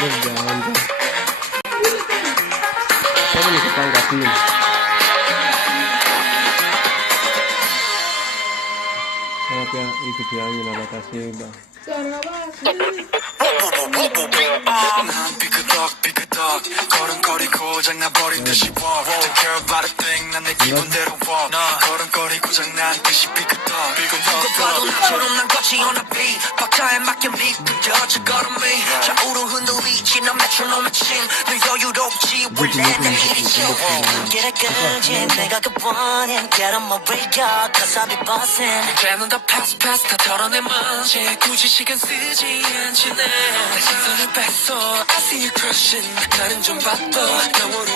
Jangan. Saya boleh ketangkap ini. Harap yang ikut videonya nabatasi bang. 삐끗덕 걸음거리고 장나버린 듯이 walk Don't care about a thing 난 내 기분대로 walk 걸음거리고 장난듯이 삐끗덕 누가 봐도 나처럼 난 거치 on a beat 박자에 맞게 미끄러져 저 걸음이 좌우로 흔들리지 난 메트로놈의 침너 여유롭지 원래 내 일이죠 길을 끄지 내가 그 원인 Get on my radio cause I be bossing 이제는 다 pass 다 털어내 먼지 굳이 시간 쓰지 않지 내 시선을 뺐어 I see you crushing 나는 좀 바빠 영어로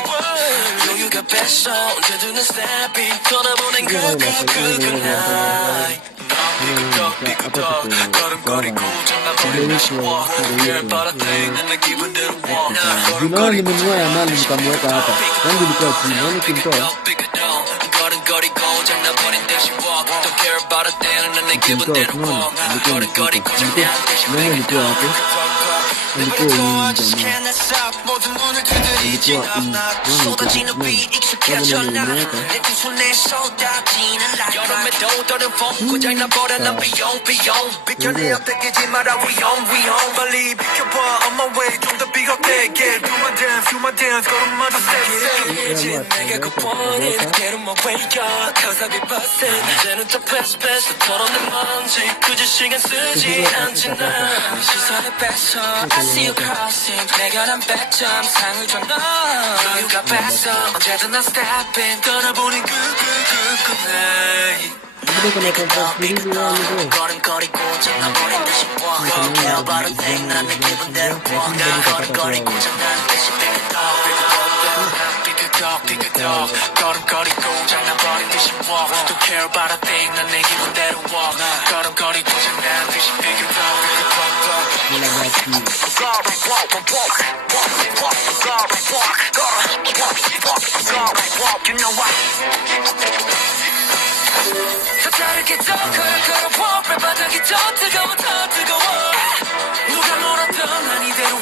여유가 뺐어 언제든 내 stepping 떠나보낸 그 night 삐끗덕 걸음거리고 장난버린 듯이 walk Don't care about a thing 난 내 기분대로 walk 걸음거리고 장난듯이 걸음거리고 장난버린 듯이 walk Don't care about a thing 난 내 기분대로 walk 걸음거리고 장난듯이 모든 문을 두드리지 않아 쏟아지는 비 익숙해져 나내 두 손에 쏟아지는 light 여름에도 다른 봄 고장 나버려 난 비용 비켜내 뺏기지 마라 위험 빨리 비켜봐 on my way 좀 더 비겁게 do my dance 걸음마저 쎄쎄 내가 그 원인 Get on my way up cause I be bustin' 이제는 더 pass 털어내 먼지 굳이 시간 쓰지 않지 난 시선을 뺐어 I see you crossing 내가 난 100점 상을 줘 너 여유가 뺐어 언제든 난 stepping 떠나보는 그 night 걸음거리고 장난버린 듯이 walk Don't care about a thing 난 내 기분대로 walk 걸음거리고 장난듯이 삐끗덕 걸음거리고 장난버린 듯이 walk Don't care about a thing 난 내 기분대로 walk 걸음거리고 장난듯이 삐끗덕 You know what? 더 다르게 더 걸어워 발바닥이 더 뜨거워 누가 놀았던 난 이대로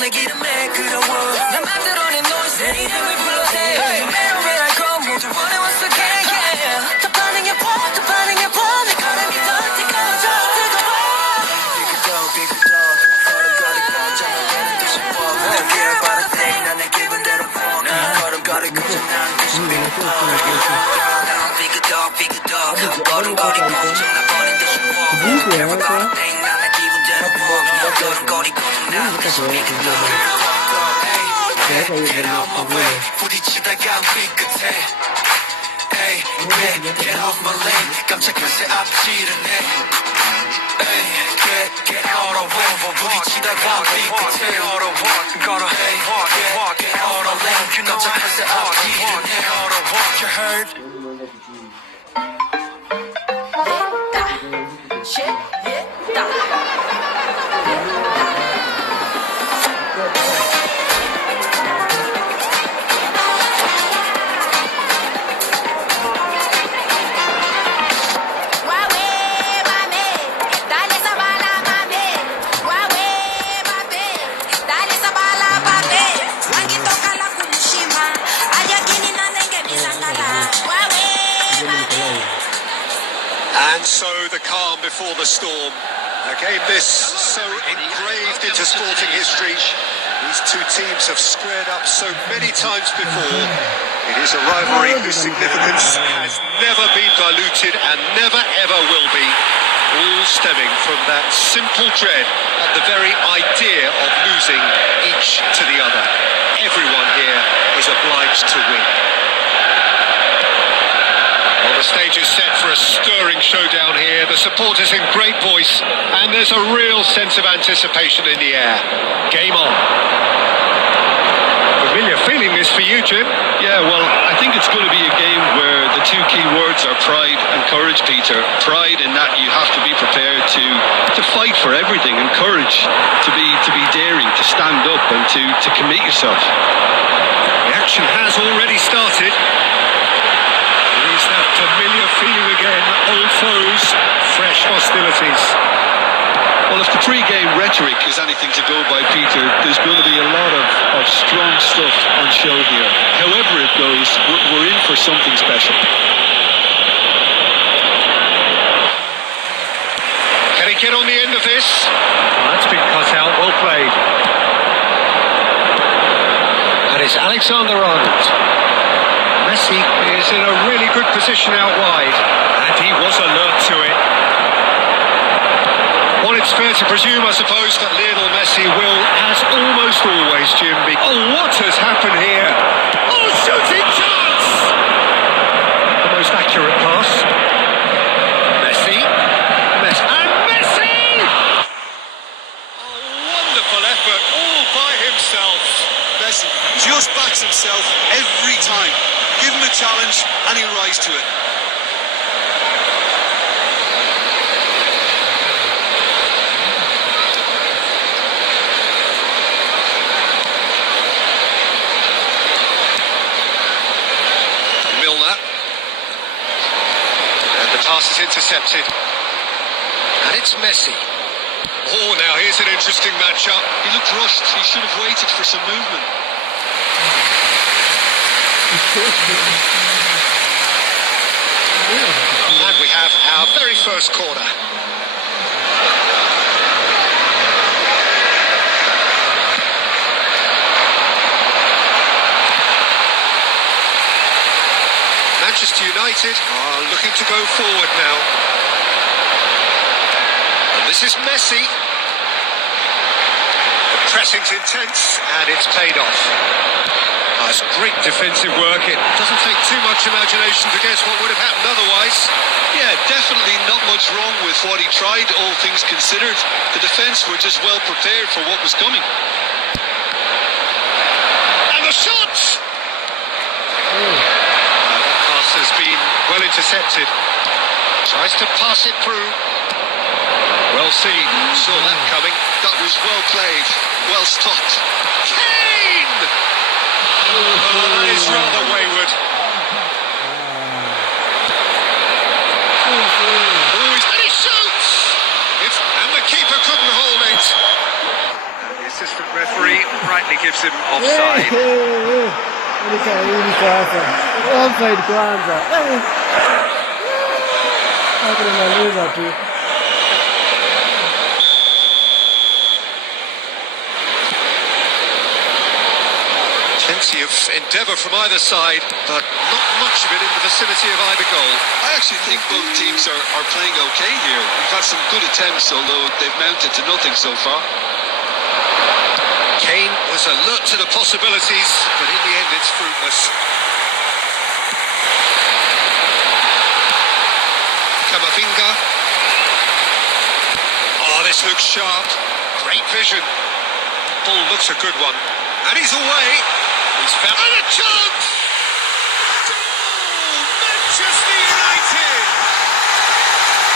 내 기름에 끓어워 난 만들어낸 noise 내 이름을 불러대 Where I go 모두 원해 once again yeah 더 반응해봐 내 걸음이 더 뜨거워져 삐끗덕 걸음거리고 장난버린 듯이 walk Don't care about a thing 난 내 기분대로 walk 걸음거리고 장난듯이 삐끗덕 걸음거리고 장난버린 듯이 walk Don't care about a thing 난 내 기분대로 walk 걸음거리고 장난듯이 삐끗덕 Get out my way 부딪히다가 삐끗해 Get off my lane 깜짝한 새 앞질을 내 Get out of way 부딪히다가 삐끗해 걸어 Get out of lane 깜짝한 새 앞질을 내 You heard? And so the calm before the storm. A game this so engraved into sporting history. These two teams have squared up so many times before. It is a rivalry whose significance has never been diluted and never ever will be. All stemming from that simple dread at the very idea of losing each to the other. Everyone here is obliged to win. Well, the stage is set for a stirring showdown here. The supporters in great voice, and there's a real sense of anticipation in the air. Game on. Familiar feeling this for you, Jim? Yeah, well, I think it's going to be a game where the two key words are pride and courage, Peter. Pride in that you have to be prepared to fight for everything, and courage to be daring, to stand up and to commit yourself. The action has already started. Is that familiar feeling again? Old foes, fresh hostilities. Well, if the pre-game rhetoric is anything to go by, Peter, there's going to be a lot of strong stuff on show here. However it goes, we're in for something special. Can he get on the end of this? Oh, that's been cut out, well played. And it's Alexander-Arnold. Messi is in a really good position out wide, and he was alert to it. Well, it's fair to presume, I suppose, that Lionel Messi will, as almost always, Jim, be... Oh, what has happened here? Oh, shooting chance! The most accurate pass. Messi. And Messi! Oh, wonderful effort, all by himself. Messi just backs himself every time. Give him a challenge and he rise to it. Milner. And the pass is intercepted. And it's Messi. Oh, now here's an interesting matchup. He looked rushed. He should have waited for some movement. And we have our very first corner. Manchester United are looking to go forward now. And this is Messi. The pressing's intense and it's paid off. That's great defensive work. It doesn't take too much imagination to guess what would have happened otherwise. Yeah, definitely not much wrong with what he tried, all things considered. The defence were just well prepared for what was coming. And the shot! That pass has been well intercepted. Tries to pass it through. Well seen. Saw that coming. That was well played, well stopped. Kane! Oh, that is rather wayward. And he shoots! And the keeper couldn't hold it. And the assistant referee rightly gives him offside. Ele caiu em casa. Offside kwanza. Tunamaliza tu. Plenty of endeavour from either side, but not much of it in the vicinity of either goal. I actually think both teams are playing okay here. We've had some good attempts, although they've mounted to nothing so far. Kane was alert to the possibilities, but in the end it's fruitless. Camavinga. Oh, this looks sharp. Great vision. Ball looks a good one. And he's away. He's found and a chance! Oh, Manchester United!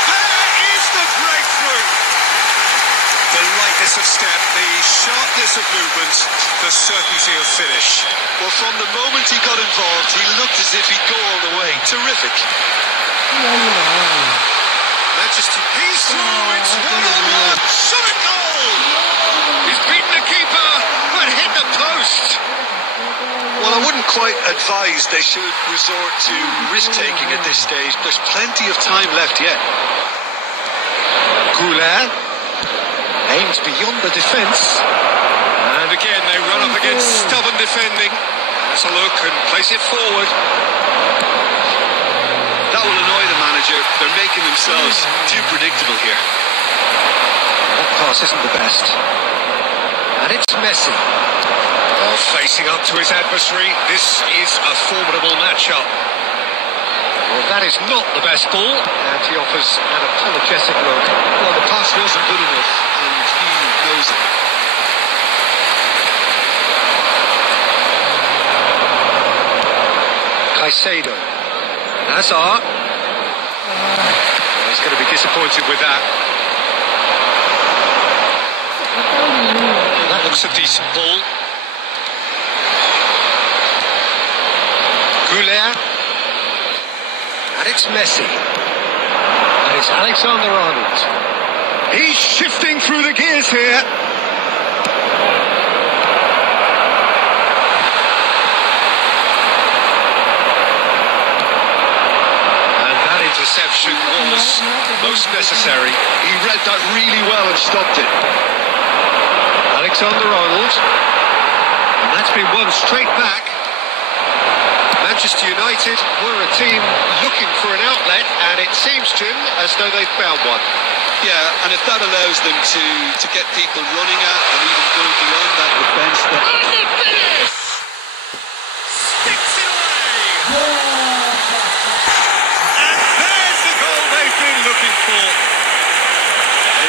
There is the breakthrough. The lightness of step, the sharpness of movement, the certainty of finish. Well, from the moment he got involved, he looked as if he'd go all the way. Terrific. Manchester, he's through, it's 1-on-1, shot a goal! He's beaten the keeper, but hit the post. Well, I wouldn't quite advise they should resort to risk-taking at this stage. There's plenty of time left yet. Goulet aims beyond the defence. And again, they run up against stubborn defending. Has a look and place it forward. That will annoy the manager. They're making themselves too predictable here. That pass isn't the best. And it's Messi. Well, facing up to his adversary, this is a formidable matchup. Well, that is not the best ball, and he offers an apologetic look. Well, the pass wasn't good enough, and he knows it. Caicedo. Hazard. Well, he's going to be disappointed with that. That looks a decent ball. Goulet. And it's Messi. And it's Alexander-Arnold. He's shifting through the gears here. And that interception was most necessary. He read that really well and stopped it. Alexander-Arnold. And that's been won straight back. Manchester United were a team looking for an outlet, and it seems, Jim, as though they've found one. Yeah, and if that allows them to get people running at and even go beyond that defence, then... And the finish! Sticks it away! And there's the goal they've been looking for.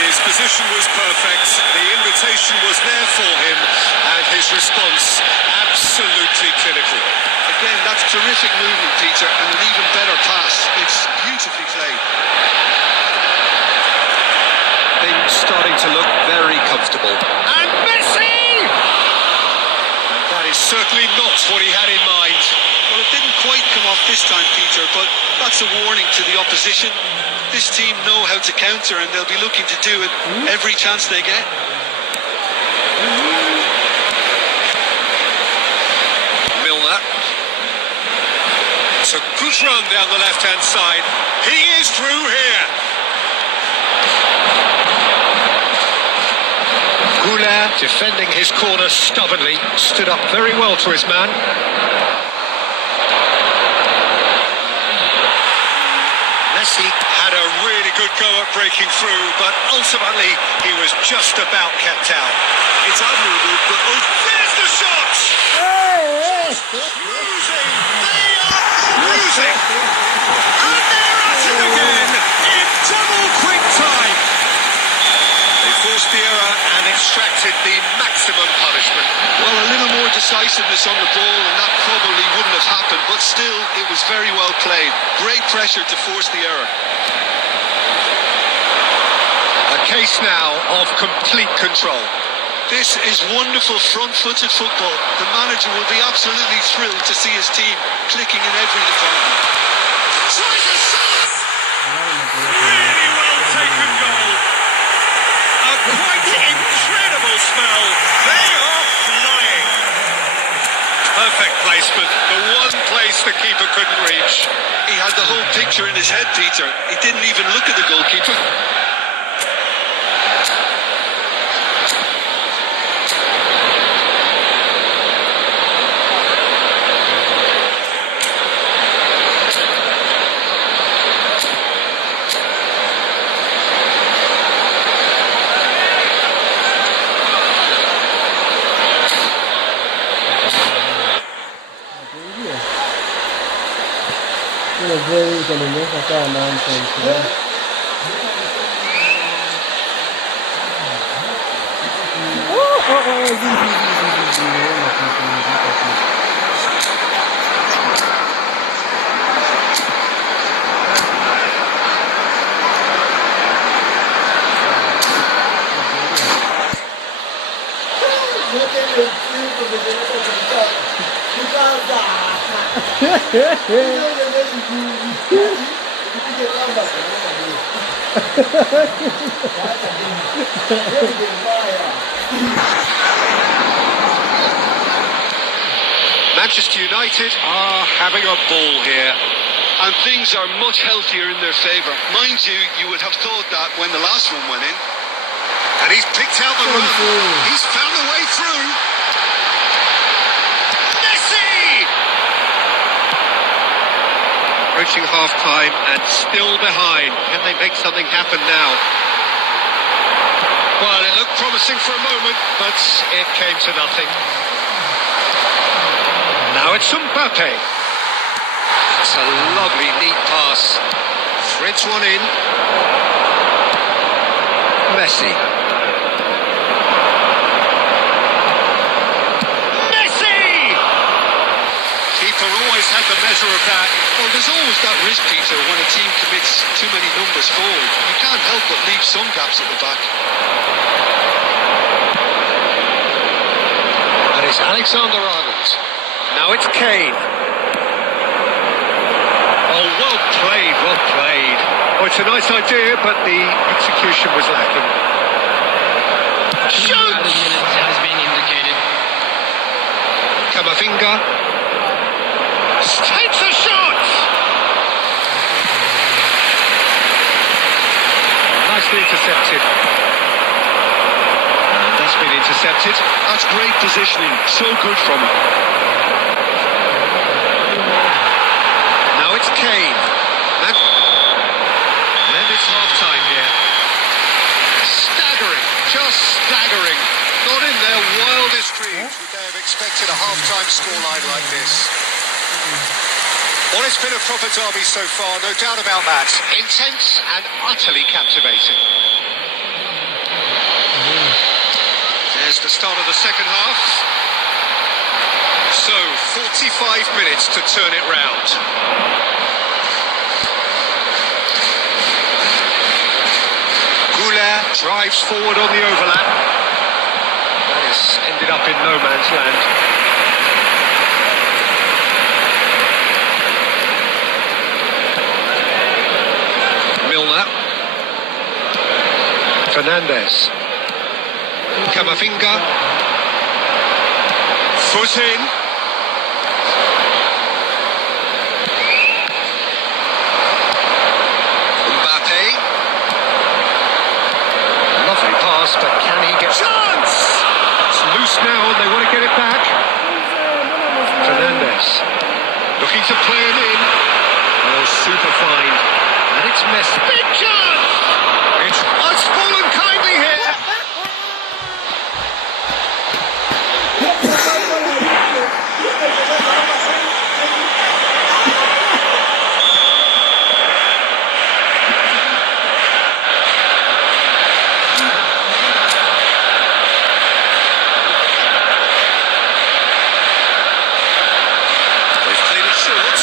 His position was perfect, the invitation was there for him, and his response absolutely clinical. Again, that's terrific movement, Peter, and an even better pass. It's beautifully played. Things starting to look very comfortable. And Messi! That is certainly not what he had in mind. Well, it didn't quite come off this time, Peter, but that's a warning to the opposition. This team know how to counter, and they'll be looking to do it every chance they get. Milner. It's a good run down the left-hand side. He is through here. Goulin, defending his corner stubbornly, stood up very well to his man. Messi had a really good go at breaking through, but ultimately he was just about kept out. It's admirable, but There's the shot! Cruising! They are cruising! And they're at it again in double quick time! They forced the error and extracted the maximum punishment. well, a little more decisiveness on the ball, and that probably wouldn't have happened, but still, it was very well played. Great pressure to force the error. A case now of complete control. This is wonderful front-footed football. The manager will be absolutely thrilled to see his team clicking in every department. Tries a shot! Really well taken goal. A quite incredible spell. They are flying. Perfect placement. The one place the keeper couldn't reach. He had the whole picture in his head, Peter. He didn't even look at the goalkeeper. Very cuando no sacaba nada entonces. Manchester United are having a ball here. And things are much healthier in their favour. Mind you, you would have thought that when the last one went in. And he's picked out the run. He's found a way through. Messi! Approaching half-time and still behind. Can they make something happen now? Well, it looked promising for a moment, but it came to nothing. Now it's Mbappe. That's a lovely, neat pass. Threads one in. Messi. Always had the measure of that. Well, there's always that risk, Peter, when a team commits too many numbers forward. You can't help but leave some gaps at the back. And it's Alexander-Arnold. Now it's Kane. Oh, well played, well played. Oh, it's a nice idea, but the execution was lacking. Shoots! Has been indicated. Kamavinga takes a shot! Nicely intercepted. And that's been intercepted. That's great positioning. So good from him. Now it's Kane. And it's half-time here. Staggering, just staggering. Not in their wildest dreams would they have expected a half-time scoreline like this. Well, it's been a proper derby so far, no doubt about that. Intense and utterly captivating. There's the start of the second half. So, 45 minutes to turn it round. Goulet drives forward on the overlap. That has ended up in no man's land. Milner. Fernandes. Kamavinga. Foot in. Mbappe. Lovely pass, but can he get... Chance! It's loose now and they want to get it back. Fernandes. Looking to play him in. Oh, super fine. And it's messed. Big chance! It's us fallen kindly here. They've played it short.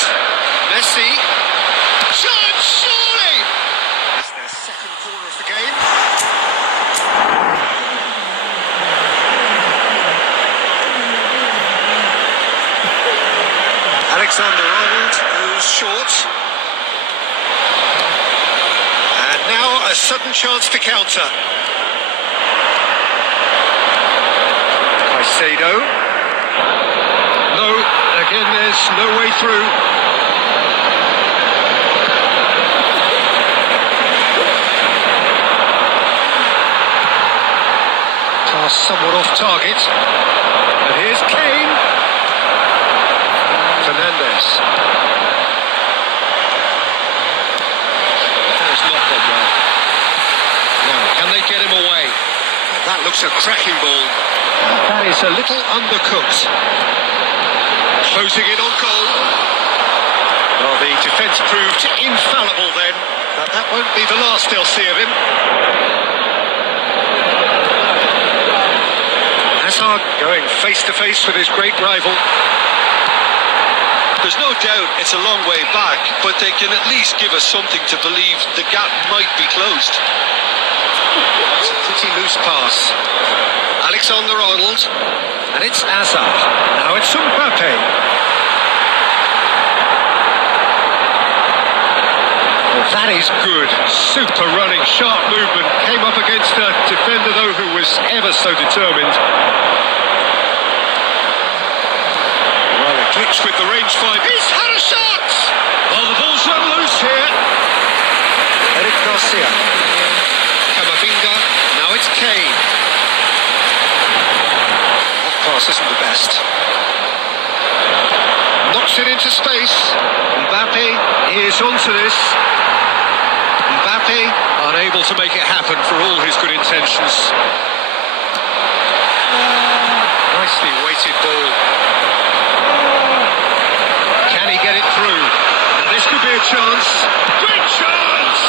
Messi. Chance, surely! It's their second corner of the game. Alexander-Arnold goes short. And now a sudden chance to counter. Caicedo. No, again there's no way through. Pass somewhat off target. And here's Kane. Fernandes. That has not gone well. Now, can they get him away? That looks a cracking ball. That is a little undercooked. Closing in on goal. Well, the defence proved infallible then, but that won't be the last they'll see of him. Hazard going face-to-face with his great rival. There's no doubt it's a long way back, but they can at least give us something to believe the gap might be closed. It's a pretty loose pass. Alexander-Arnold, and it's Hazard. Now it's Mbappe. Well, that is good. Super running, sharp movement. Came up against a defender, though, who was ever so determined. Well, a glitch with the rangefinder. He's had a shot! Well, the ball's run loose here. Eric Garcia. Kamavinga. Now it's Kane. Pass isn't the best. Knocks it into space. Mbappe is onto this. Mbappe unable to make it happen for all his good intentions. Nicely weighted ball. Can he get it through? And this could be a chance. Great chance!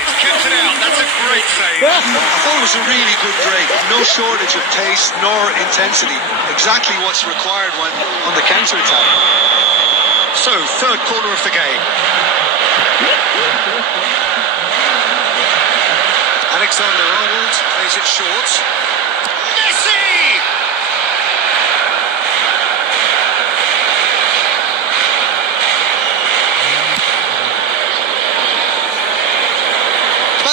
He's kept it out. That's a great save. I thought it was a really good break. No shortage of pace nor intensity. Exactly what's required when on the counter-attack. So, third corner of the game. Alexander-Arnold plays it short. Messi!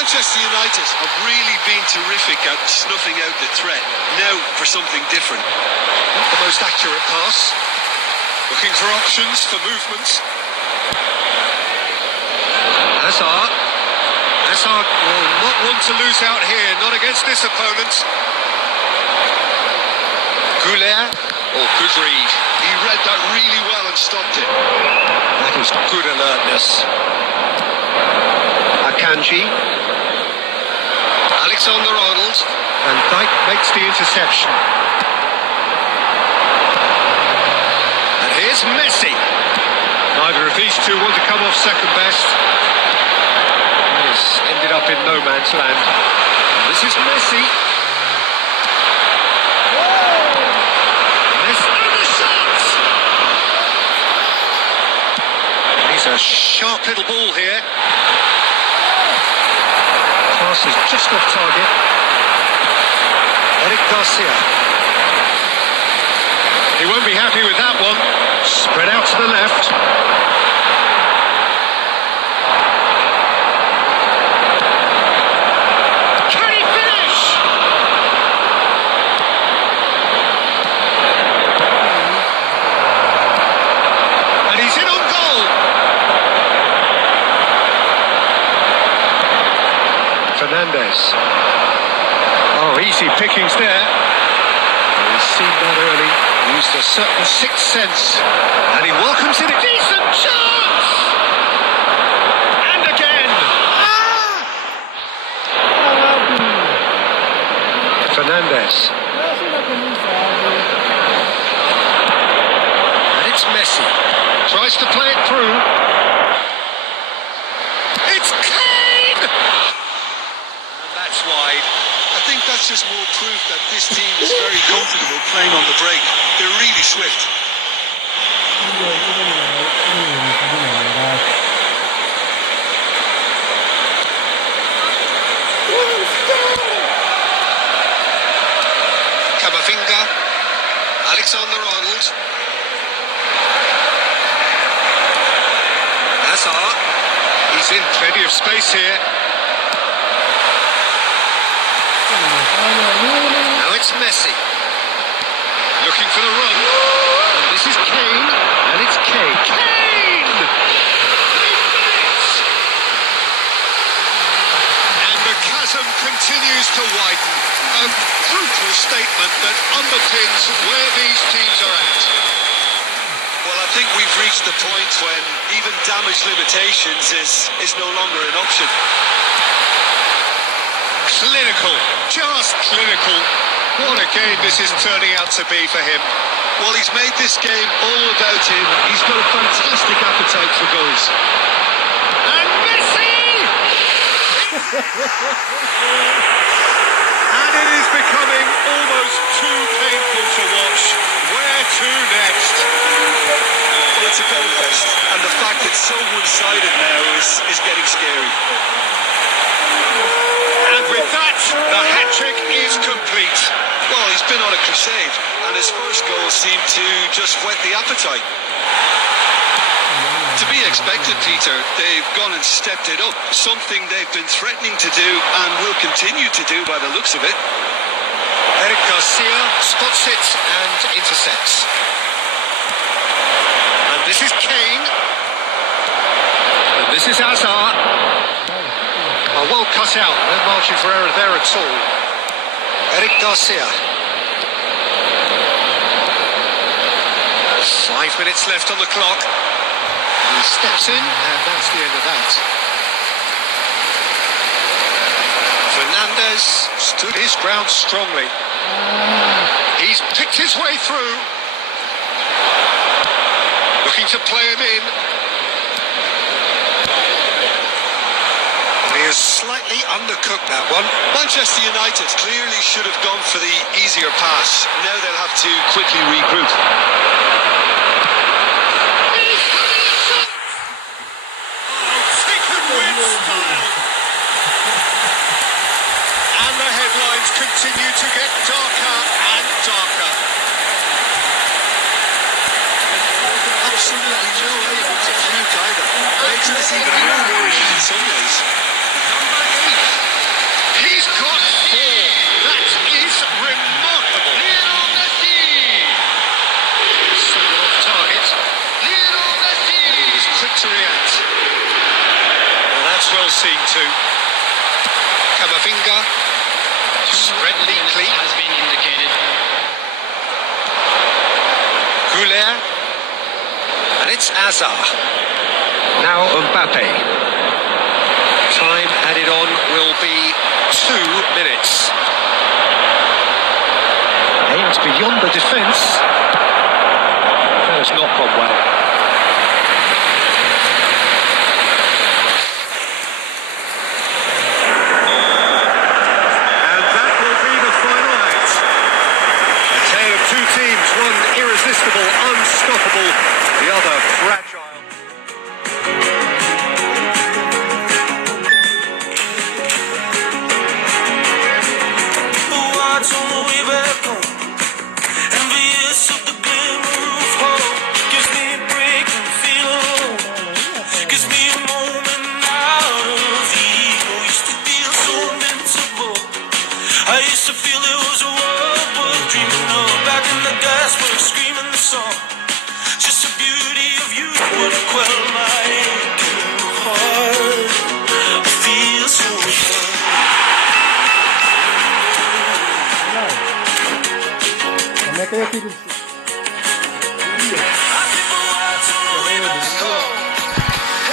Manchester United have really been terrific at snuffing out the threat. Now for something different. Not the most accurate pass. Looking for options for movements. Hazard will not want to lose out here, not against this opponent. Goulet. Oh, good read. He read that really well and stopped it. That is good alertness. Akanji. Alexander-Arnold. And Dyke makes the interception. And here's Messi. Neither of these two want to come off second best. He's ended up in no man's land. This is Messi. A sharp little ball here. Pass is just off target. Eric Garcia. He won't be happy with that one. Spread out to the left. Can he finish? And he's in on goal. Fernandez. Oh, easy pickings there. He's seen that early. Used a certain sixth sense. And he welcomes in a decent chance! And again! Fernandez. And it's Messi. Tries to play it through. It's Kane! That's wide. I think that's just more proof that this team is very comfortable playing on the break. They're really swift. Camavinga, Alexander-Arnold, Hazard, he's in plenty of space here. Now it's Messi, looking for the run, and this is Kane, and it's Kane. Kane! And the chasm continues to widen. A brutal statement that underpins where these teams are at. Well, I think we've reached the point when even damage limitations is no longer an option. Clinical, just clinical. What a game this is turning out to be for him. Well, he's made this game all about him. He's got a fantastic appetite for goals. And Messi! And it is becoming almost too painful to watch. Where to next? Well, it's a goal fest, and the fact it's so one-sided now is getting scary. And with that, the hat-trick is complete. Well, he's been on a crusade, and his first goal seemed to just whet the appetite. To be expected, Peter, they've gone and stepped it up, something they've been threatening to do and will continue to do by the looks of it. Eric Garcia spots it and intercepts. And this is Kane. And this is Hazard. Oh, well cut out, no margin for error there at all. Eric Garcia. 5 minutes left on the clock. He steps in, and that's the end of that. Fernandez stood his ground strongly. He's picked his way through. Looking to play him in. He has slightly undercooked that one. Manchester United clearly should have gone for the easier pass. Now they'll have to quickly regroup. And the headlines continue to get darker and darker. Absolutely no able to fluke either. Makes us even more worried in some ways. Number 8. to. Camavinga, spread neatly. Has been indicated. Goulet, and it's Azar. Now Mbappe. Time added on will be 2 minutes. Aimed beyond the defence. That has not gone well. And that will be the final act. A tale of two teams, one irresistible, unstoppable, the other fragile. I used to feel it was a world worth dreaming of. Back in the gasworks, screaming the song. Just the beauty of you would quell my aching heart. I feel so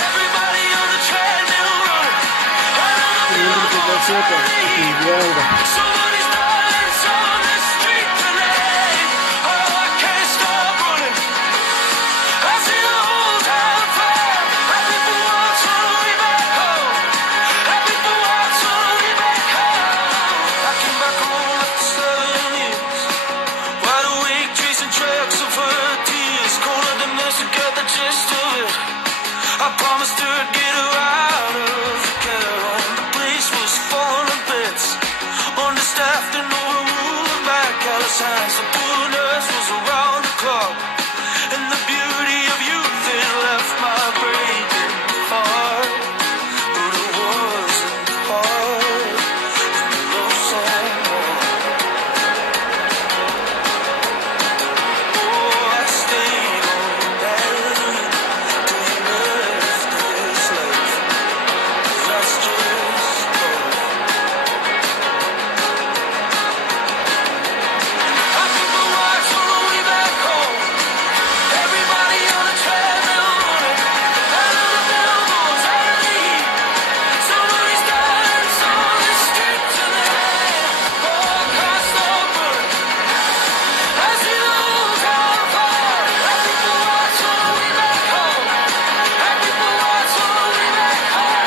everybody on the treadmill running. Somebody's dying on the street tonight. Oh, I can't stop running. I see the whole town fire. Happy for once on the way back home. Happy for once on the way back home. I came back home after 7 years. Wide awake, chasing tracks of her tears. Colder than this to get the gist of it. I promised her I'd get her out of the care home. The place was falling to bits. Understaffed and overruled by callous hands. The poor nurse was around the clock. And the beauty of youth, it left my breaking heart. But it wasn't hard when you love someone. Oh, I stayed on that till you left this life. That's just love. Happy for once on the way back home. Everybody on the treadmill running. Out of the billboards, out of the heat. Somebody's dying on the street tonight. Oh, I can't stop running. I see the whole town fire. Happy for once on the way back home. Happy for once on the way back home.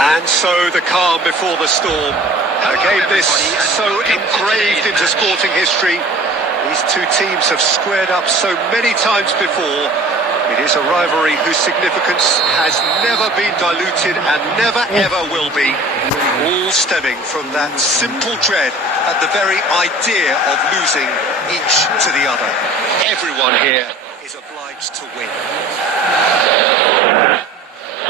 And so the calm before the storm. A game this so engraved into sporting history. These two teams have squared up so many times before. It is a rivalry whose significance has never been diluted and never ever will be. All stemming from that simple dread at the very idea of losing each to the other. Everyone here is obliged to win.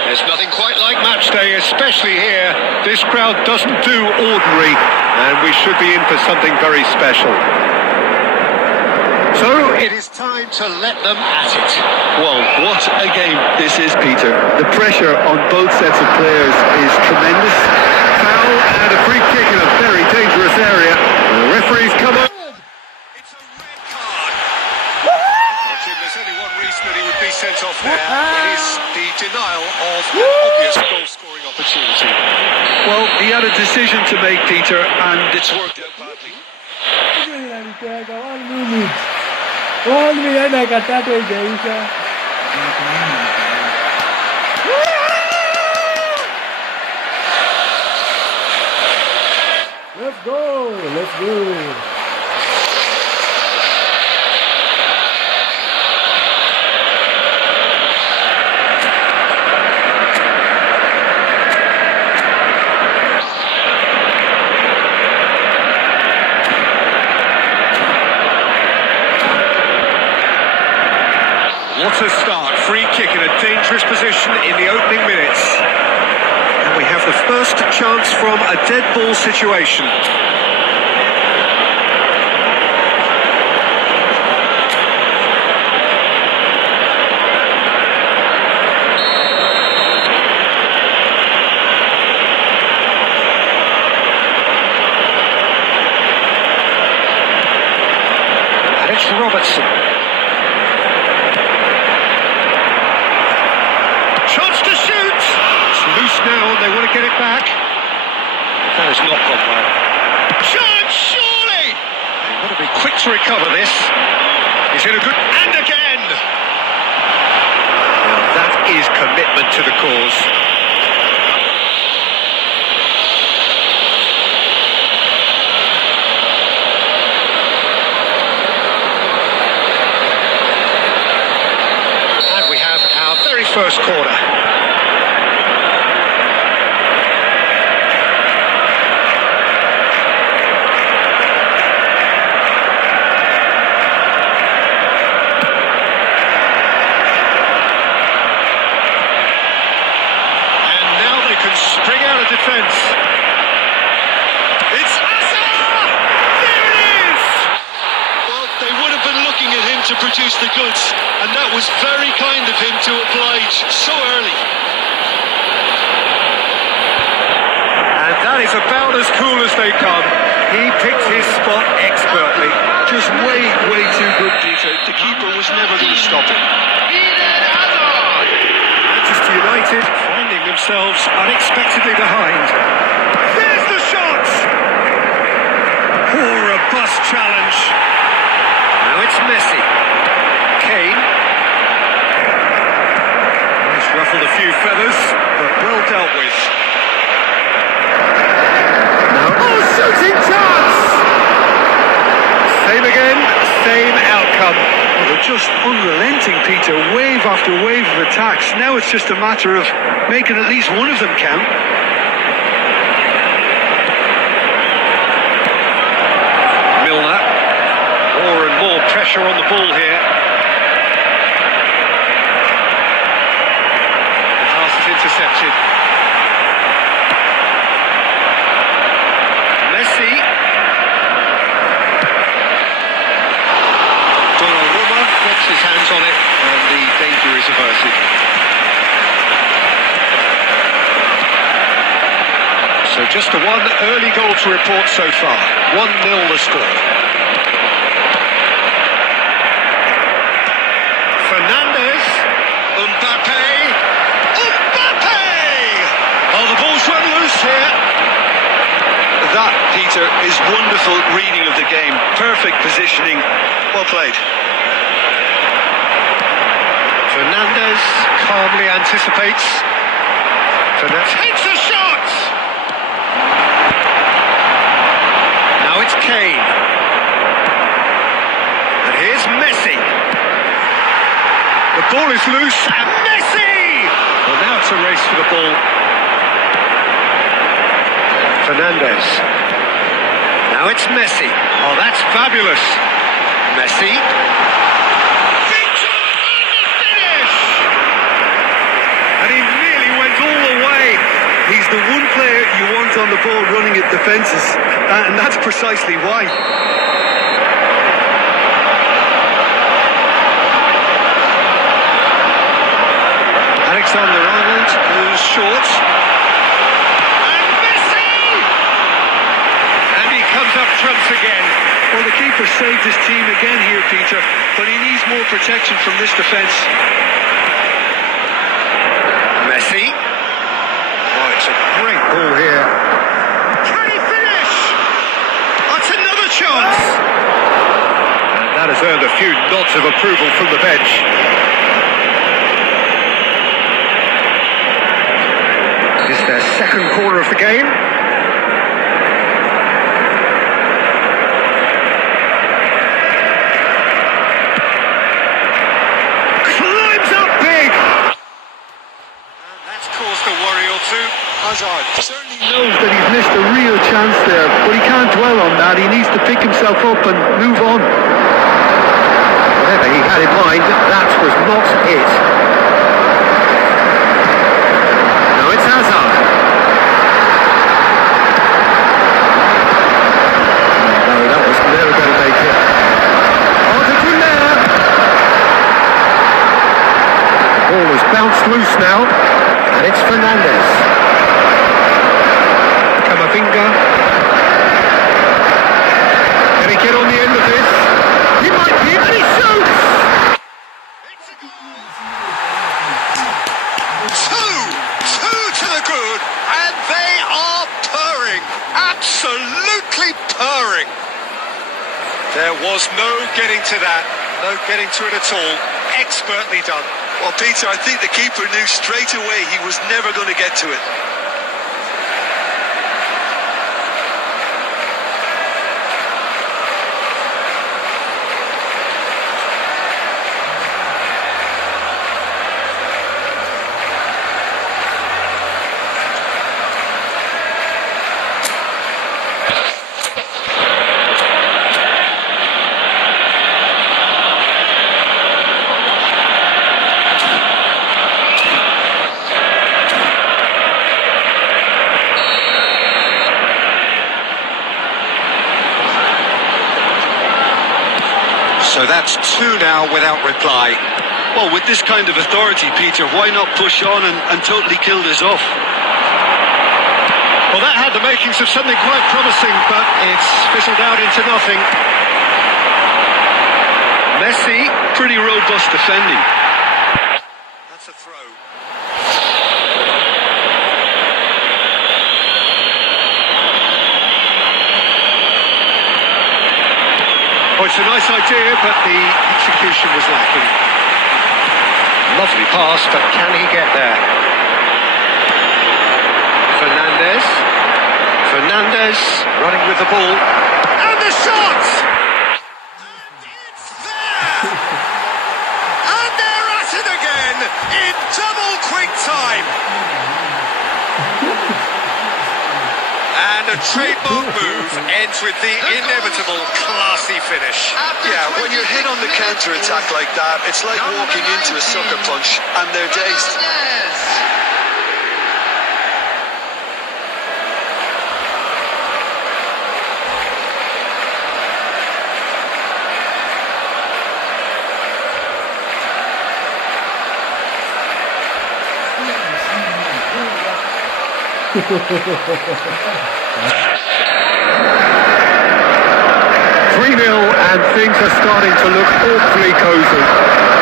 There's nothing quite like match day, especially here. This crowd doesn't do ordinary, and we should be in for something very special. So It is time to let them at it. Well, what a game this is, Peter. The pressure on both sets of players is tremendous. foul and a free kick in a very dangerous area. The referees come up. It's a red card. Well, Jim, there's only one reason that he would be sent off there. It is the denial of an obvious goal-scoring opportunity. Well, he had a decision to make, Peter, and it's worked out badly. Let's go, let's go. What a start. Free kick in a dangerous position in the opening minutes. And we have the first chance from a dead ball situation. They want to get it back. That has not gone well. Chance, surely! They want to be quick to recover this. He's in a good... And again! Well, that is commitment to the cause. And we have our very first corner. Spring out of defence. It's Hazard! There it is! Well, they would have been looking at him to produce the goods, and that was very kind of him to oblige so early. And that is about as cool as they come. He picked his spot expertly. Just way, way too good, Peter. The keeper was never going to stop him. Manchester United finding themselves unexpectedly behind. There's the shot! Poor robust challenge. Now it's Messi. Kane. He's ruffled a few feathers, but well dealt with. Now, shooting chance! Same again, same outcome. They're just unrelenting, Peter, wave after wave of attacks. Now it's just a matter of making at least one of them count. Milner, more and more pressure on the ball here. The pass is intercepted. Messi. Gets his hands on it, and the danger is averted. So just the one early goal to report so far. 1-0 the score. Fernandes. Mbappe. Oh, the ball's run loose here. That, Peter, is wonderful reading of the game. Perfect positioning. Well played. Fernandes calmly anticipates. Fernandes hits a shot! Now it's Kane. And here's Messi. The ball is loose, and Messi! Well, now it's a race for the ball. Fernandes. Now it's Messi. Oh, that's fabulous. Messi. He's the one player you want on the ball running at defences, and that's precisely why. Alexander-Arnold goes short. And Messi! And he comes up trumps again. Well, the keeper saved his team again here, Peter, but he needs more protection from this defence. Messi. Oh, it's a great ball here. Can he finish? That's another chance. And that has earned a few nods of approval from the bench. This is their second corner of the game. Climbs up big. And that's caused a worry or two. Hazard certainly Knows that he's missed a real chance there, but he can't dwell on that. He needs to pick himself up and move on. Whatever he had in mind, that was not it. Now it's Hazard. No, that was never going to make it. Entrepreneur. The ball has bounced loose now, and it's Fernandes. Camavinga. Can he get on the end of this? He might be, and he shoots! Two to the good, was no getting to that. No getting to it at all. Expertly done. Well, Peter, I think the keeper knew straight away he was never going to get to it. So that's two now without reply. Well, with this kind of authority, Peter, why not push on and totally kill this off? Well, that had the makings of something quite promising, but it's fizzled out into nothing. Messi, pretty robust defending. That's a throw. Oh, it's a nice idea, but the execution was lacking. Lovely pass, but can he get there? Fernandez running with the ball. And the shot! And it's there! And they're at it again in double quick time. And a trademark move ends with the inevitable classy finish. Yeah, when you're hit on the counter-attack like that, it's like walking into a sucker punch and they're dazed. And things are starting to look awfully cosy.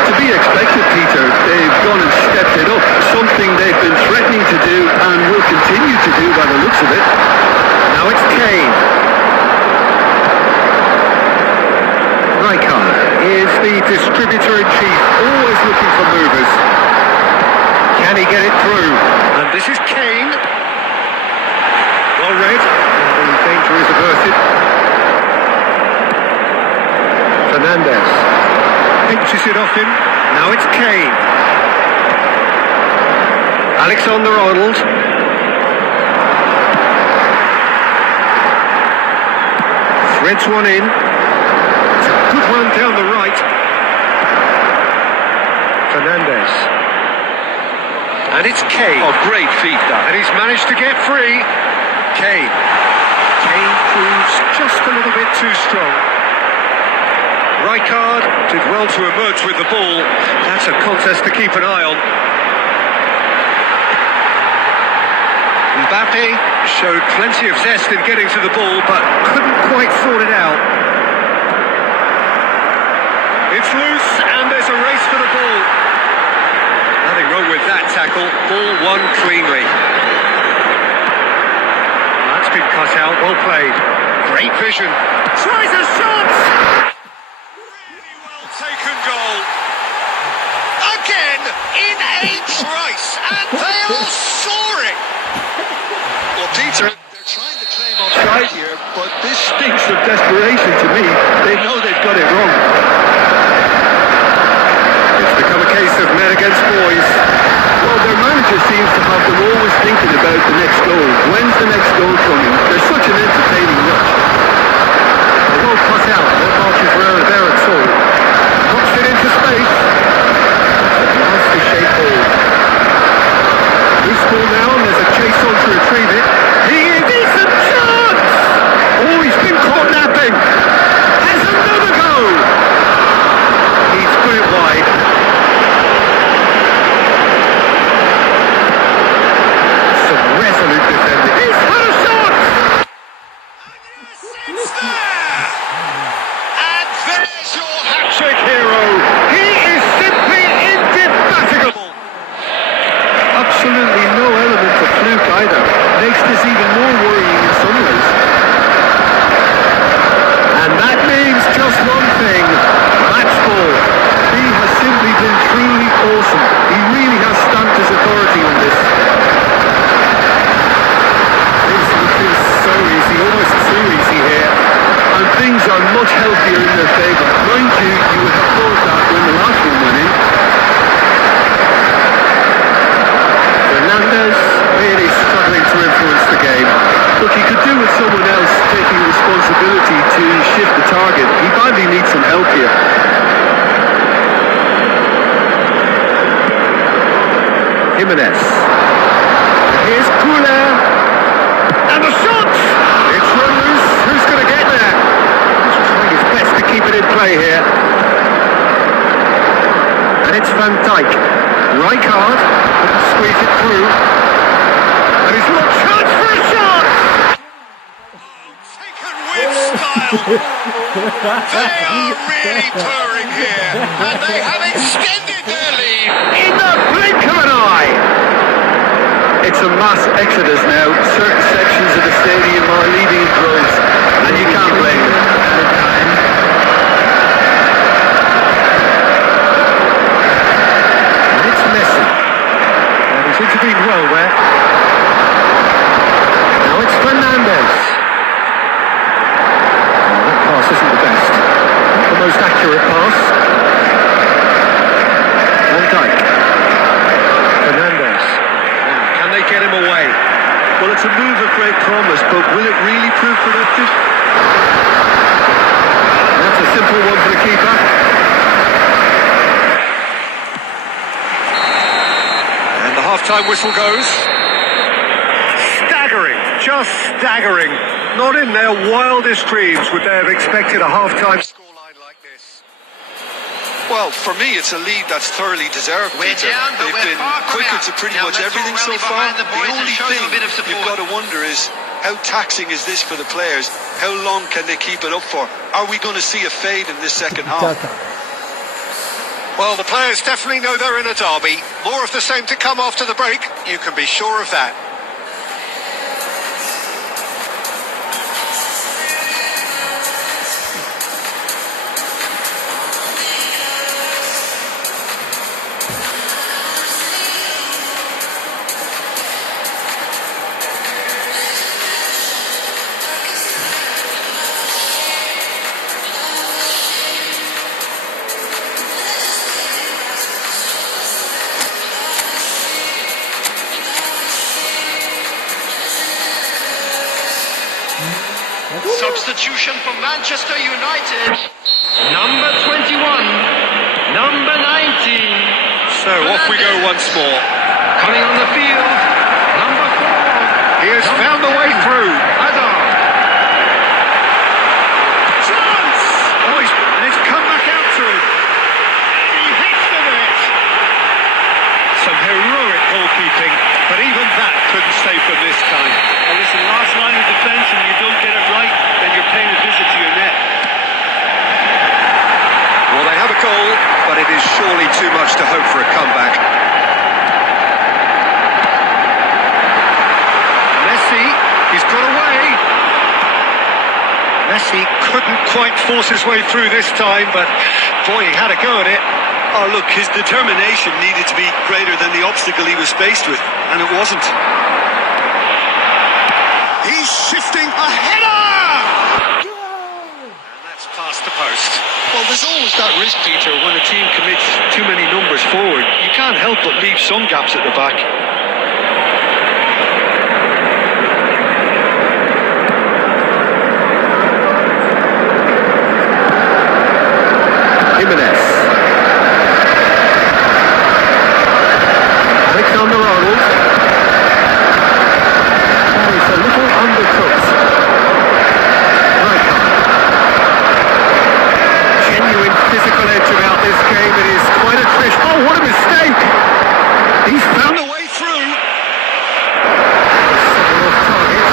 To be expected, Peter. They've gone and stepped it up. Something they've been threatening to do and will continue to do by the looks of it. Now it's Kane. Rijkaard is the distributor-in-chief, always looking for movers. Can he get it through? And this is Kane. Well read. The danger is averted. Fernandez pinches it off him. Now it's Kane. Alexander-Arnold. Threads one in. It's a good run down the right. Fernandez. And it's Kane. Oh, great feat, that. And he's managed to get free. Kane. Kane proves just a little bit too strong. Rijkaard did well to emerge with the ball. That's a contest to keep an eye on. Mbappe showed plenty of zest in getting to the ball, but couldn't quite sort it out. It's loose, and there's a race for the ball. Nothing wrong with that tackle. Ball won cleanly. That's been cut out. Well played. Great vision. Tries a shot! Taken goal. Again in a trice, and they are soaring. Well, Peter, They're trying to claim offside here, but this stinks of desperation to me. They know they've got it wrong. It's become a case of men against boys. Well, their manager seems to have them always thinking about the next goal. When's the next goal coming? They're such an entertaining watch. They won't cut out. No margin for error there at all. Knocks it into space. That's a nicely shaped ball. Loose ball now, and there's a chase on to retrieve it. He is decent chance! Oh, he's been caught napping. Has another go! He's put it wide. Some resolute defending. He's had a shot! Jimenez. Here's Kula. And the shot! It's run loose. Who's going to get there? He's trying his best to keep it in play here. And it's Van Dijk. Rijkaard couldn't squeeze it through. And he's got a chance for a shot! Taken with style. They are really purring here, and they have extended their lead. In the blink of an eye! It's a mass exodus now. Certain sections of the stadium are leaving in droves, and you can't blame them. And it's Messi. And he's intervened well there. Now it's Fernandes. Oh, that pass isn't the best. Not the most accurate pass. Van Dijk. Fernandes. Can they get him away? Well, it's a move of great promise, but will it really prove productive? That's a simple one for the keeper. And the half-time whistle goes. Staggering, just staggering. Not in their wildest dreams would they have expected a half-time Scoreline like this. Well, for me, it's a lead that's thoroughly deserved, Peter. They've been quicker to pretty much everything so far. The only thing you've got to wonder is, how taxing is this for the players? How long can they keep it up for? Are we going to see a fade in this second half? Well, the players definitely know they're in a derby. More of the same to come after the break. You can be sure of that. Substitution for Manchester United. Number 21. Number 19. So off we go once more. Coming on the field. Number 4. He has found the way through. Hazard. Chance! Oh, and it's come back out to him. He hits the net. Some heroic goalkeeping, but even that couldn't save them this time. Well, listen, last line of defence, and you don't get it right, then you're paying a visit to your net. Well, they have a goal, but it is surely too much to hope for a comeback. Messi, he's got away. Messi couldn't quite force his way through this time, but boy, he had a go at it. Oh, look, his determination needed to be greater than the obstacle he was faced with, and it wasn't. He's shifting a header! And that's past the post. Well, there's always that risk, Peter, when a team commits too many numbers forward. You can't help but leave some gaps at the back. Jimenez. Alexander-Arnold. Oh, he's a little undercooked. Rijkaard. Genuine physical edge about this game. It is quite a trish. Oh, what a mistake! He's found a way through. Second off target.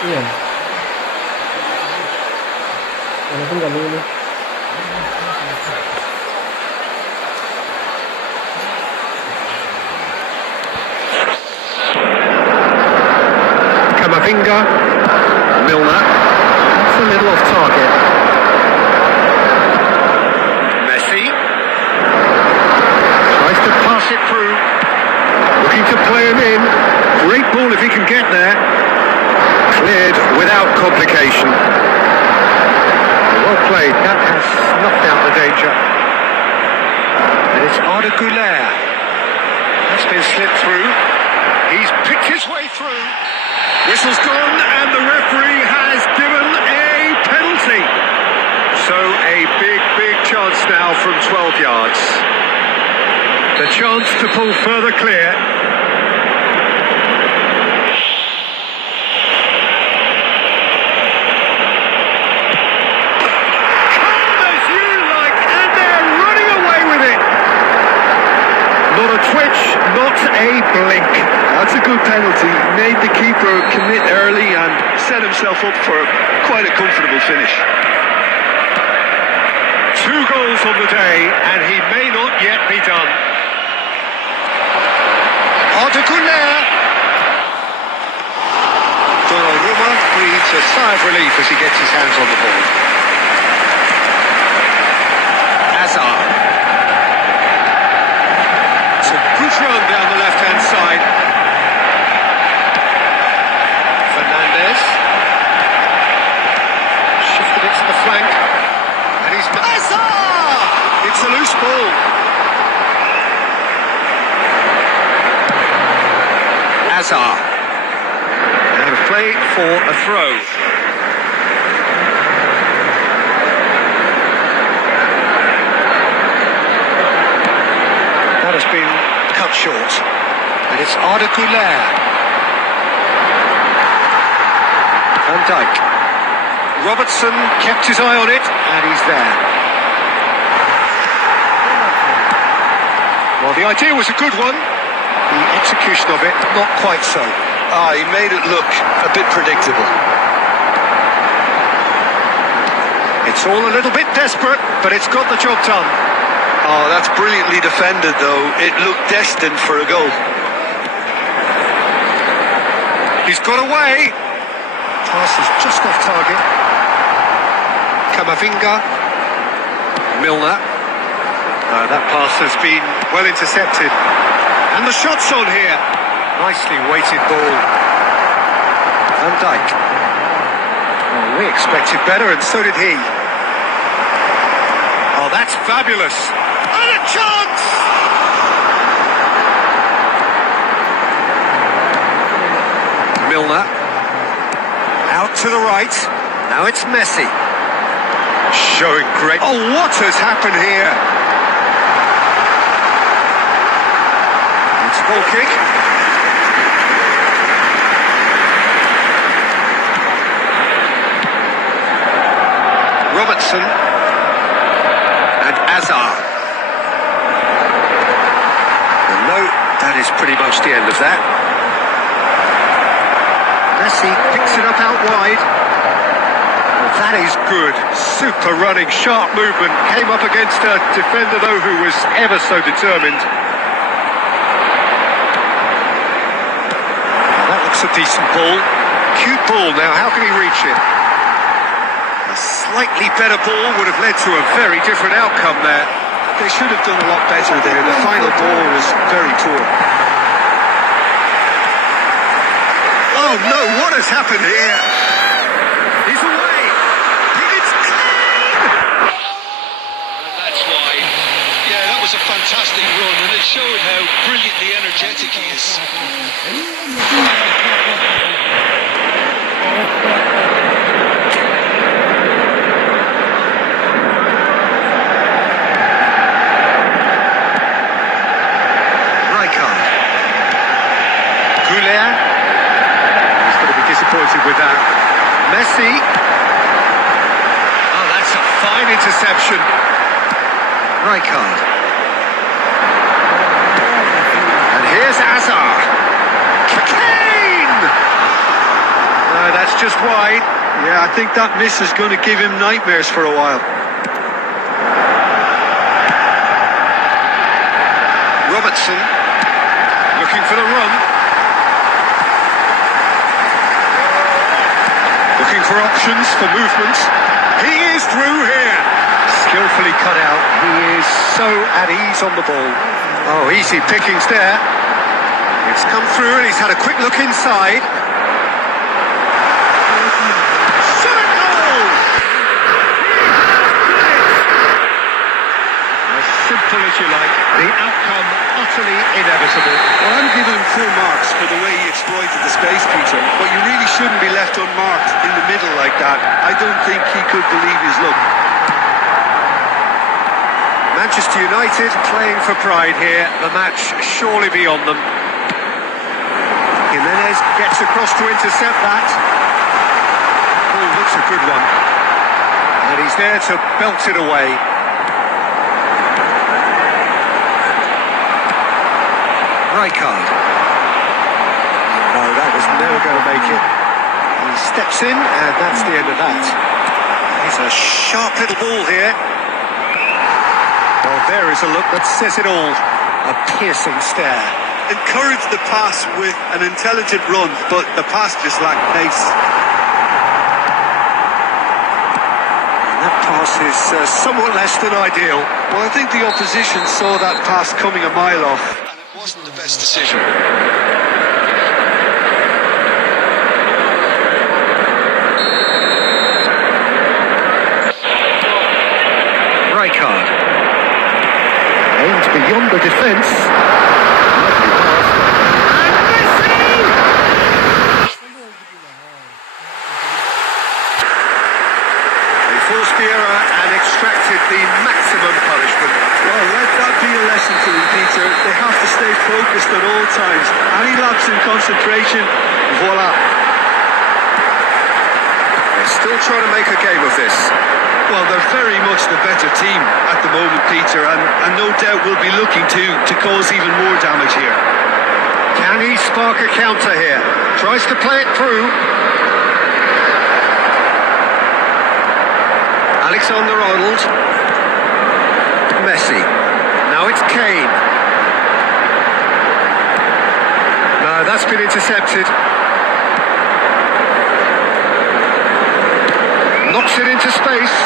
Iya. Walaupun nggak lulus. Camavinga. Milner. That's a little off target. Messi tries to pass it through. complication. Well played, that has knocked out the danger. And it's Arda Güler. That's been slipped through. He's picked his way through. Whistle's gone and the referee has given a penalty. So a big chance now from 12 yards. The chance to pull further clear. Twitch, not a blink. That's a good penalty. Made the keeper commit early and set himself up for quite a comfortable finish. 2 goals on the day, and he may not yet be done. Arda Güler. Donnarumma breathes a sigh of relief as he gets his hands on the ball. Hazard. Run down the left-hand side. Fernandez. Shifted it to the flank. And he's... Hazard! It's a loose ball. Hazard. And a play for a throw. That has been cut short, and it's Arda Güler. Van Dijk. Robertson kept his eye on it, and he's there. Well, the idea was a good one. The execution of it, not quite so. He made it look a bit predictable. It's all a little bit desperate, but it's got the job done. Oh, that's brilliantly defended, though. It looked destined for a goal. He's got away. Pass is just off target. Camavinga. Milner. That pass has been well intercepted. And the shot's on here. Nicely weighted ball. Van Dijk. Well, we expected better, and so did he. Oh, that's fabulous. And a chance! Milner. Out to the right. Now it's Messi. Showing great... Oh, what has happened here? It's a goal kick. Robertson. And Hazard. No, that is pretty much the end of that. Messi picks it up out wide. Well, that is good. Super running, sharp movement. Came up against a defender, though, who was ever so determined. Well, that looks a decent ball. Cute ball now. How can he reach it? A slightly better ball would have led to a very different outcome there. They should have done a lot better there. The final ball was very poor. Oh no, what has happened here? He's away. It's clean. And that's why, yeah, that was a fantastic run, and it showed how brilliantly energetic he is. Disappointed with that. Messi. Oh, that's a fine interception. Rijkaard. And here's Hazard. Kane! No, that's just wide. Yeah, I think that miss is going to give him nightmares for a while. Robertson. Looking for the run. Looking for options, for movement. He is through here. Skillfully cut out. He is so at ease on the ball. Oh, easy pickings there. It's come through and he's had a quick look inside. simple as you like. The outcome utterly inevitable. Well, I'm giving him full marks for the way he exploited the space, Peter. But you really shouldn't be left unmarked in the middle like that. I don't think he could believe his luck. Manchester United playing for pride here. The match surely beyond them. Jimenez gets across to intercept that. Oh, that's a good one. And he's there to belt it away. Rijkaard. No, that was never going to make it. He steps in, and that's the end of that. He's a sharp little ball here. Well, there is a look that says it all. A piercing stare. Encouraged the pass with an intelligent run, but the pass just lacked pace. And that pass is somewhat less than ideal. Well, I think the opposition saw that pass coming a mile off. And it wasn't the best decision. Rijkaard. Aimed beyond the defence. Forced the error and extracted the maximum punishment. Well, let that be a lesson to them, Peter. They have to stay focused at all times. Any lapse in concentration, voila. They're still trying to make a game of this. Well, they're very much the better team at the moment, Peter, and no doubt will be looking to cause even more damage here. Can he spark a counter here? Tries to play it through. Alexander-Arnold. Messi. Now it's Kane. No, that's been intercepted. Knocks it into space.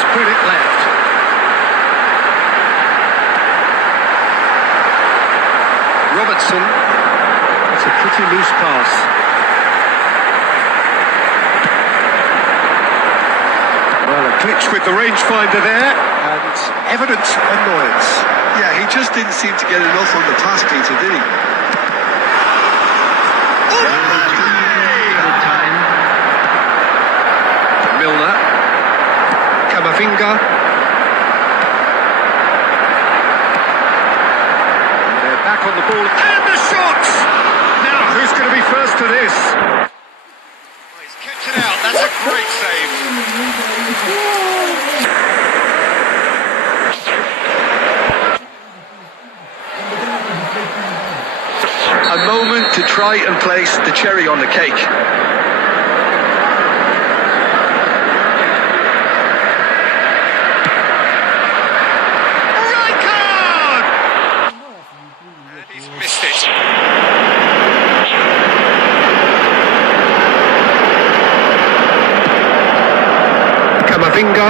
Spread it left. Robertson. It's a pretty loose pass. Well, a glitch with the rangefinder there, and evident annoyance. Yeah, he just didn't seem to get enough on the pass, Peter, did he? Milner. Camavinga. And they're back on the ball. And the shot! Now, who's going to be first to this? He's kept it out. That's a great save. A moment to try and place the cherry on the cake. Rijkaard! And he's missed it. Camavinga.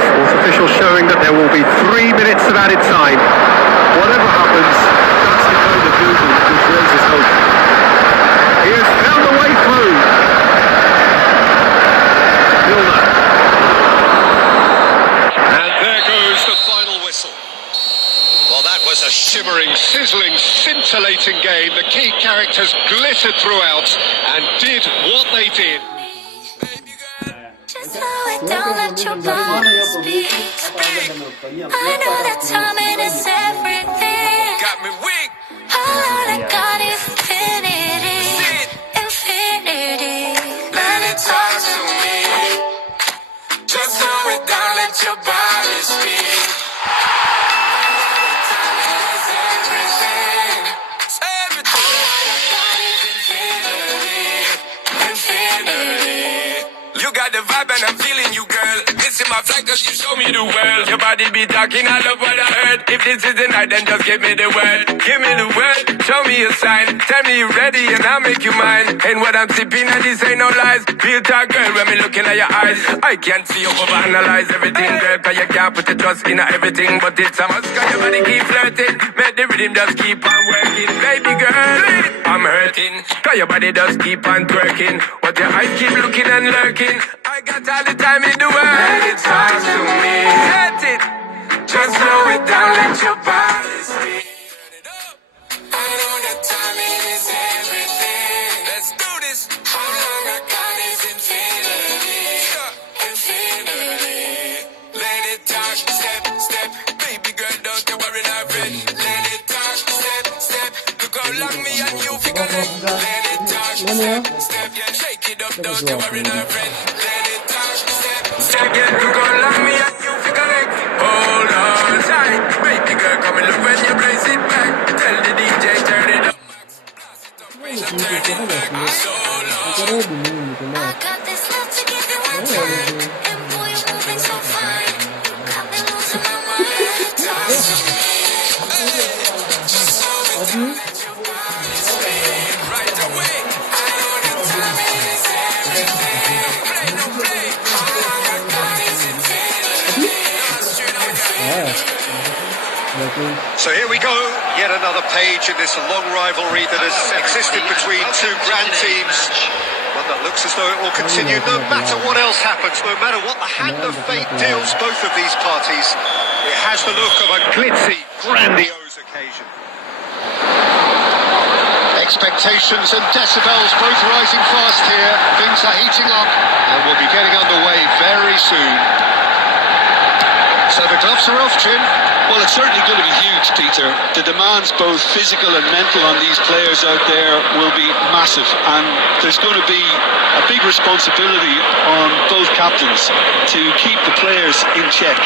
Fourth official showing that there will be 3 minutes of added time. Whatever happens, that's the kind of movement which raises hope. He has found a way through. Milner. And there goes the final whistle. Well, that was a shimmering, sizzling, scintillating game. The key characters glittered throughout and did what they did. Just slow it down, let your body speak. I know that timing is everything. Got me weak. All I got is infinity. Infinity. Let it talk to me. Just slow it down, let your body speak. Timing is everything. It's everything. All I got is infinity. Infinity. You got the vibe and I'm feeling you, girl. This is my flight cause you show me the world. Your body be talking, I love what I heard. If this is the night, then just give me the word. Give me the word, show me a sign. Tell me you're ready and I'll make you mine. And what I'm sipping and this ain't no lies. Feel talk, girl, when me looking at your eyes. I can't see you overanalyze everything, girl. Cause you can't put the trust in everything. But it's a must cause your body keep flirting. Make the rhythm just keep on working. Baby girl, I'm hurting. Cause your body just keep on twerking. But your eyes keep looking and lurking. I got all the time in the world. Let it talk to me. Set it. Just slow it down, let your body speak. I know that timing is everything. Let's do this. How long I got is infinity. Infinity. Let it talk, step, step. Baby girl, don't you worry, not friend. Let it talk, step, step. Look how long me and you figure it. Let it talk, step, step. Yeah, shake it up, don't you worry, not friend. Let it talk, step, step. Yeah, look how long me and you figure it. Hold on tight, baby girl, come and look when you blaze it back. Tell the DJ turn it up. I got this love to give you one time. And boy, you're moving so fine. Got me losing my mind. Talk to me. Just slow it down, let your body speak. Right away. I know the timing is everything. Play, no play. How long I got is infinity. So here we go, yet another page in this long rivalry that has existed between two grand teams. One that looks as though it will continue no matter what else happens, no matter what the hand of fate deals both of these parties. It has the look of a glitzy, grandiose occasion. Expectations and decibels both rising fast here. Things are heating up and we'll be getting underway very soon. So the gloves are off, Jim. Well, it's certainly going to be huge, Peter. The demands, both physical and mental, on these players out there will be massive, and there's going to be a big responsibility on both captains to keep the players in check.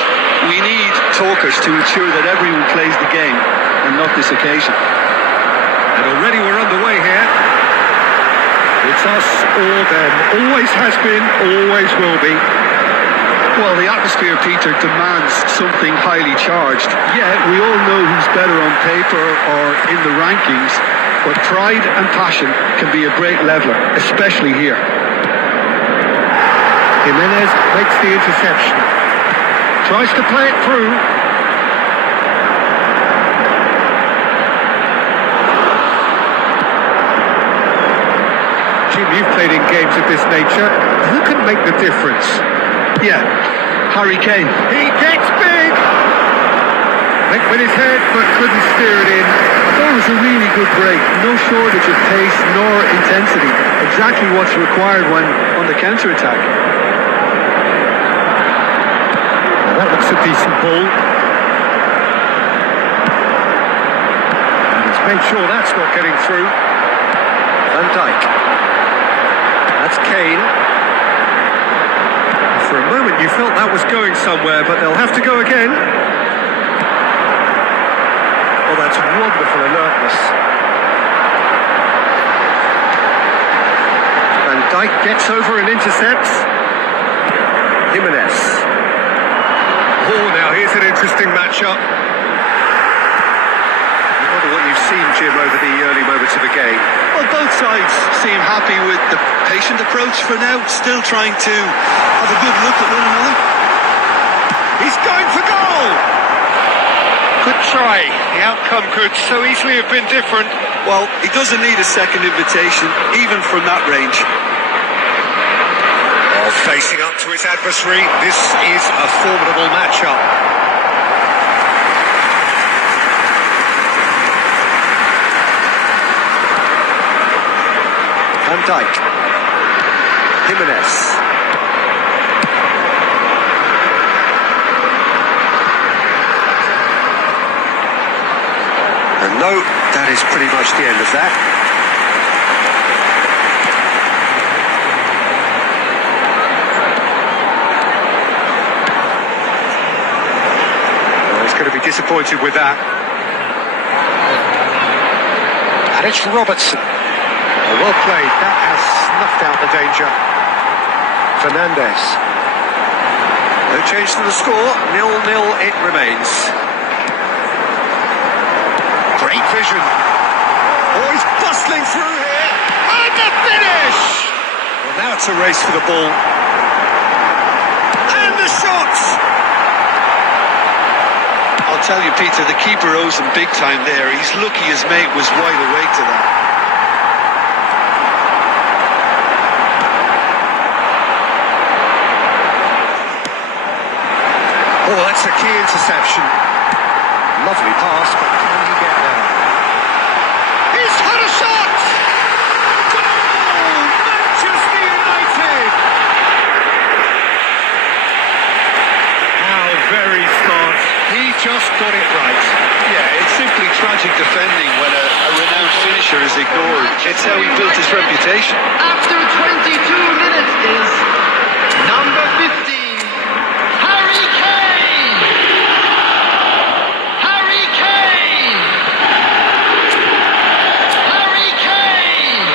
We need talkers to ensure that everyone plays the game and not this occasion. And already we're underway here. It's us or them. Always has been, always will be. Well, the atmosphere, Peter, demands something highly charged. Yeah, we all know who's better on paper or in the rankings, but pride and passion can be a great leveler, especially here. Jimenez makes the interception. Tries to play it through. Jim, you've played in games of this nature. Who can make the difference? Yeah, Harry Kane. he gets big! Went with his head, but couldn't steer it in. I thought it was a really good break. No shortage of pace nor intensity. Exactly what's required when on the counter-attack. Well, that looks a decent ball. And he's made sure that's not getting through. Van Dijk. That's Kane. For a moment you felt that was going somewhere, but they'll have to go again. Oh, that's wonderful alertness. Van Dijk gets over and intercepts. Jimenez. Oh, now here's an interesting matchup. I wonder what you've seen, Jim, over the early moments of the game. Well, both sides seem happy with the patient approach for now, still trying to have a good look at one another. He's going for goal! Good try. The outcome could so easily have been different. Well, he doesn't need a second invitation, even from that range. Oh, facing up to his adversary, this is a formidable matchup. Van Dijk. Jimenez. And no, that is pretty much the end of that. Well, he's going to be disappointed with that. And it's Robertson. Well played, that has snuffed out the danger. Fernandes. No change to the score, 0-0 it remains. Great vision. Oh, he's bustling through here. And the finish! Well, now it's a race for the ball. And the shots! I'll tell you, Peter, the keeper owes him big time there. He's lucky his mate was wide awake to that. Oh, that's a key interception. Lovely pass, but can he get there? He's had a shot! Goal! Manchester United! How very smart. He just got it right. Yeah, it's simply tragic defending when a renowned finisher is ignored. It's how he built his reputation. After 22 minutes is number 15, Harry Kane! Harry Kane! Harry Kane!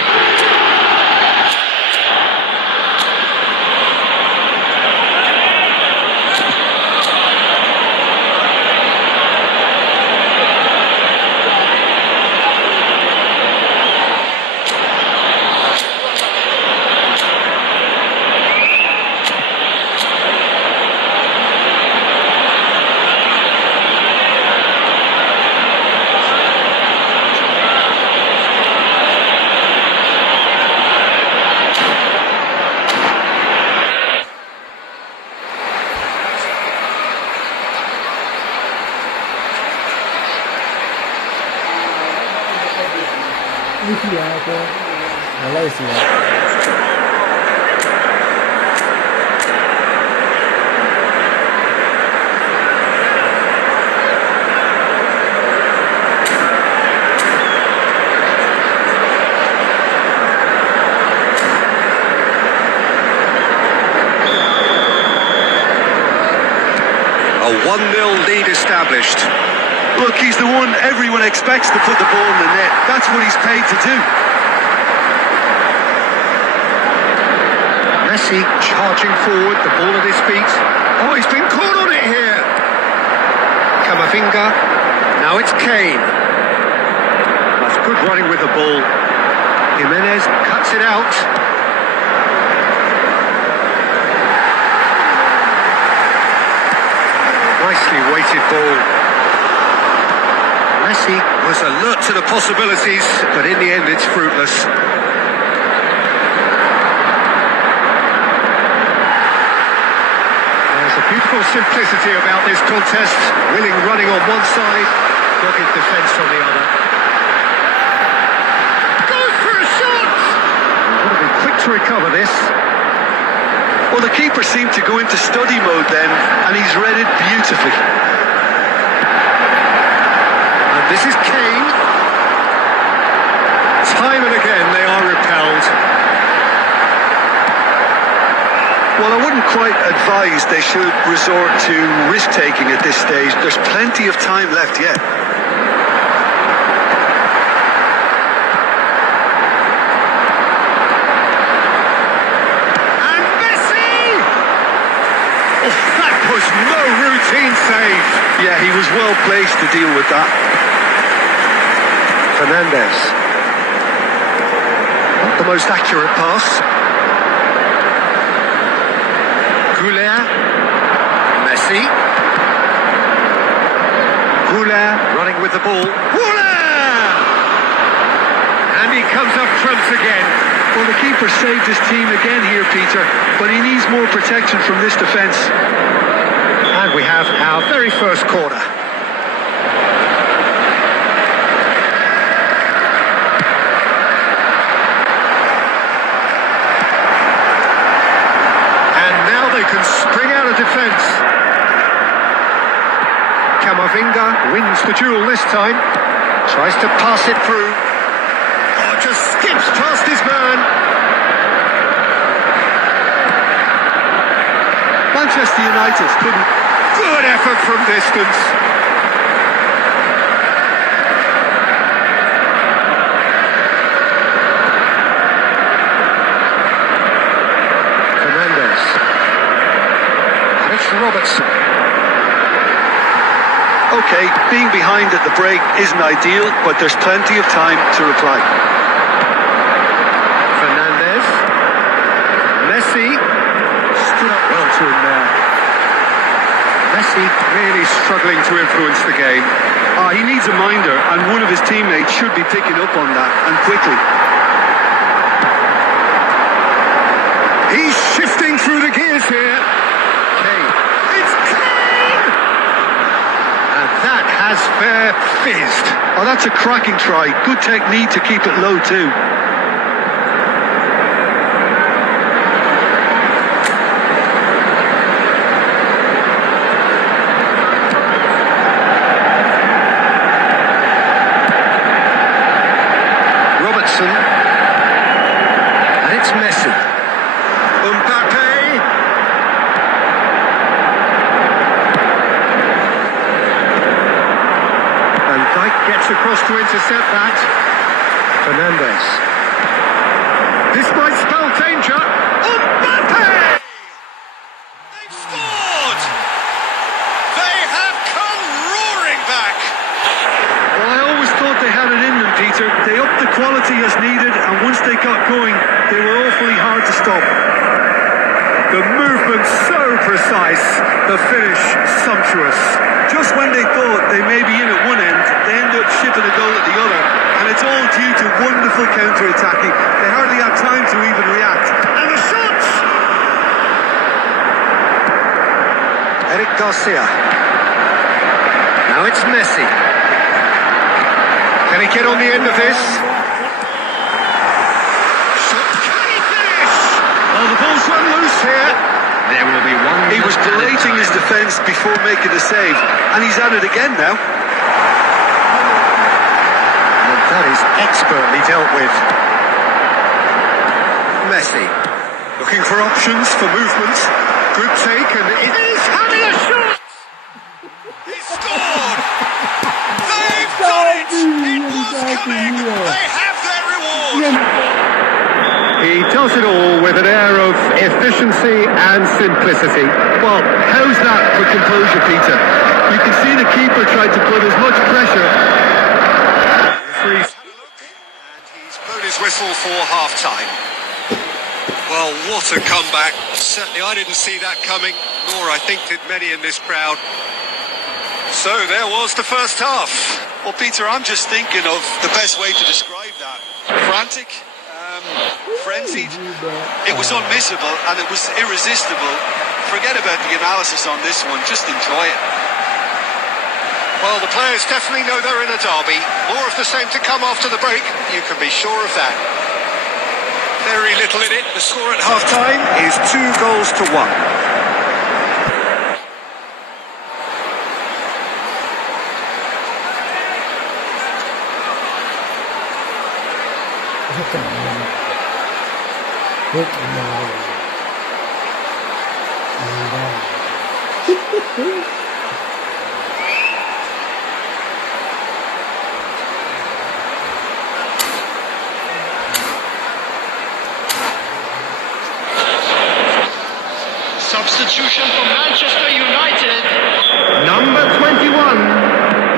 이기야 그 말라이시아 A 1-0 lead established. Look, he's the one everyone expects to put the ball in the net. That's what he's paid to do. Messi charging forward, the ball at his feet. Oh, he's been caught on it here. Camavinga. Now it's Kane. That's good running with the ball. Jimenez cuts it out. Nicely weighted ball. Messi was alert to the possibilities, but in the end it's fruitless. There's a beautiful simplicity about this contest. Willing running on one side, dogged defence on the other. Goes for a shot! We've got to be quick to recover this. Well, the keeper seemed to go into study mode then, and he's read it beautifully. And this is Kane. Time and again they are repelled. Well, I wouldn't quite advise they should resort to risk-taking at this stage. There's plenty of time left yet. No routine save. Yeah, he was well placed to deal with that. Fernandes. Not the most accurate pass. Goulet. Messi. Goulet running with the ball. Goulet! And he comes up trumps again. Well, the keeper saved his team again here, Peter, but he needs more protection from this defence. And we have our very first corner. And now they can spring out of defence. Camavinga wins the duel this time. Tries to pass it through. Oh, just skips past his man. Manchester United couldn't. Good effort from distance. Fernandes. And it's Robertson. Okay, being behind at the break isn't ideal, but there's plenty of time to reply. Fernandes. Messi. Stood up well to him there. Messi really struggling to influence the game. He needs a minder, and one of his teammates should be picking up on that, and quickly. He's shifting through the gears here. Kane. It's Kane! has fair fizzed. Oh, that's a cracking try. Good technique to keep it low too. Robertson. And it's Messi. Mbappe. And Dyke gets across to intercept that. Fernandez. This might spell danger. Mbappe! They've scored! They have come roaring back! Well, I always thought they had it in them, Peter. They upped the quality as needed, and once they got going, they were awfully hard to stop. The movement so precise, the finish sumptuous. Just when they thought they may be in at one end, they end up shipping a goal at the other. And it's all due to wonderful counter-attacking. They hardly have time to even react. And the shots! Eric Garcia. Now it's Messi. Can he get on the end of this? Can he finish? Oh, the ball's run loose here. There will be one. He was berating his defence before making the save. And he's at it again now. And that is expertly dealt with. Messi. Looking for options for movement. Good take, and it is having a shot! He scored! They've done it! It was coming! They have their reward! He does it all with an air of efficiency and simplicity. Well, how's that for composure, Peter? You can see the keeper tried to put as much pressure. And he's blown his whistle for half-time. Well, what a comeback. Certainly I didn't see that coming, nor I think did many in this crowd. So there was the first half. Well, Peter, I'm just thinking of the best way to describe that. Frantic, frenzied. It was unmissable and it was irresistible. Forget about the analysis on this one, just enjoy it. Well, the players definitely know they're in a derby. More of the same to come after the break. You can be sure of that. Very little in it. The score at half-time is 2-1. Substitution for Manchester United. Number 21,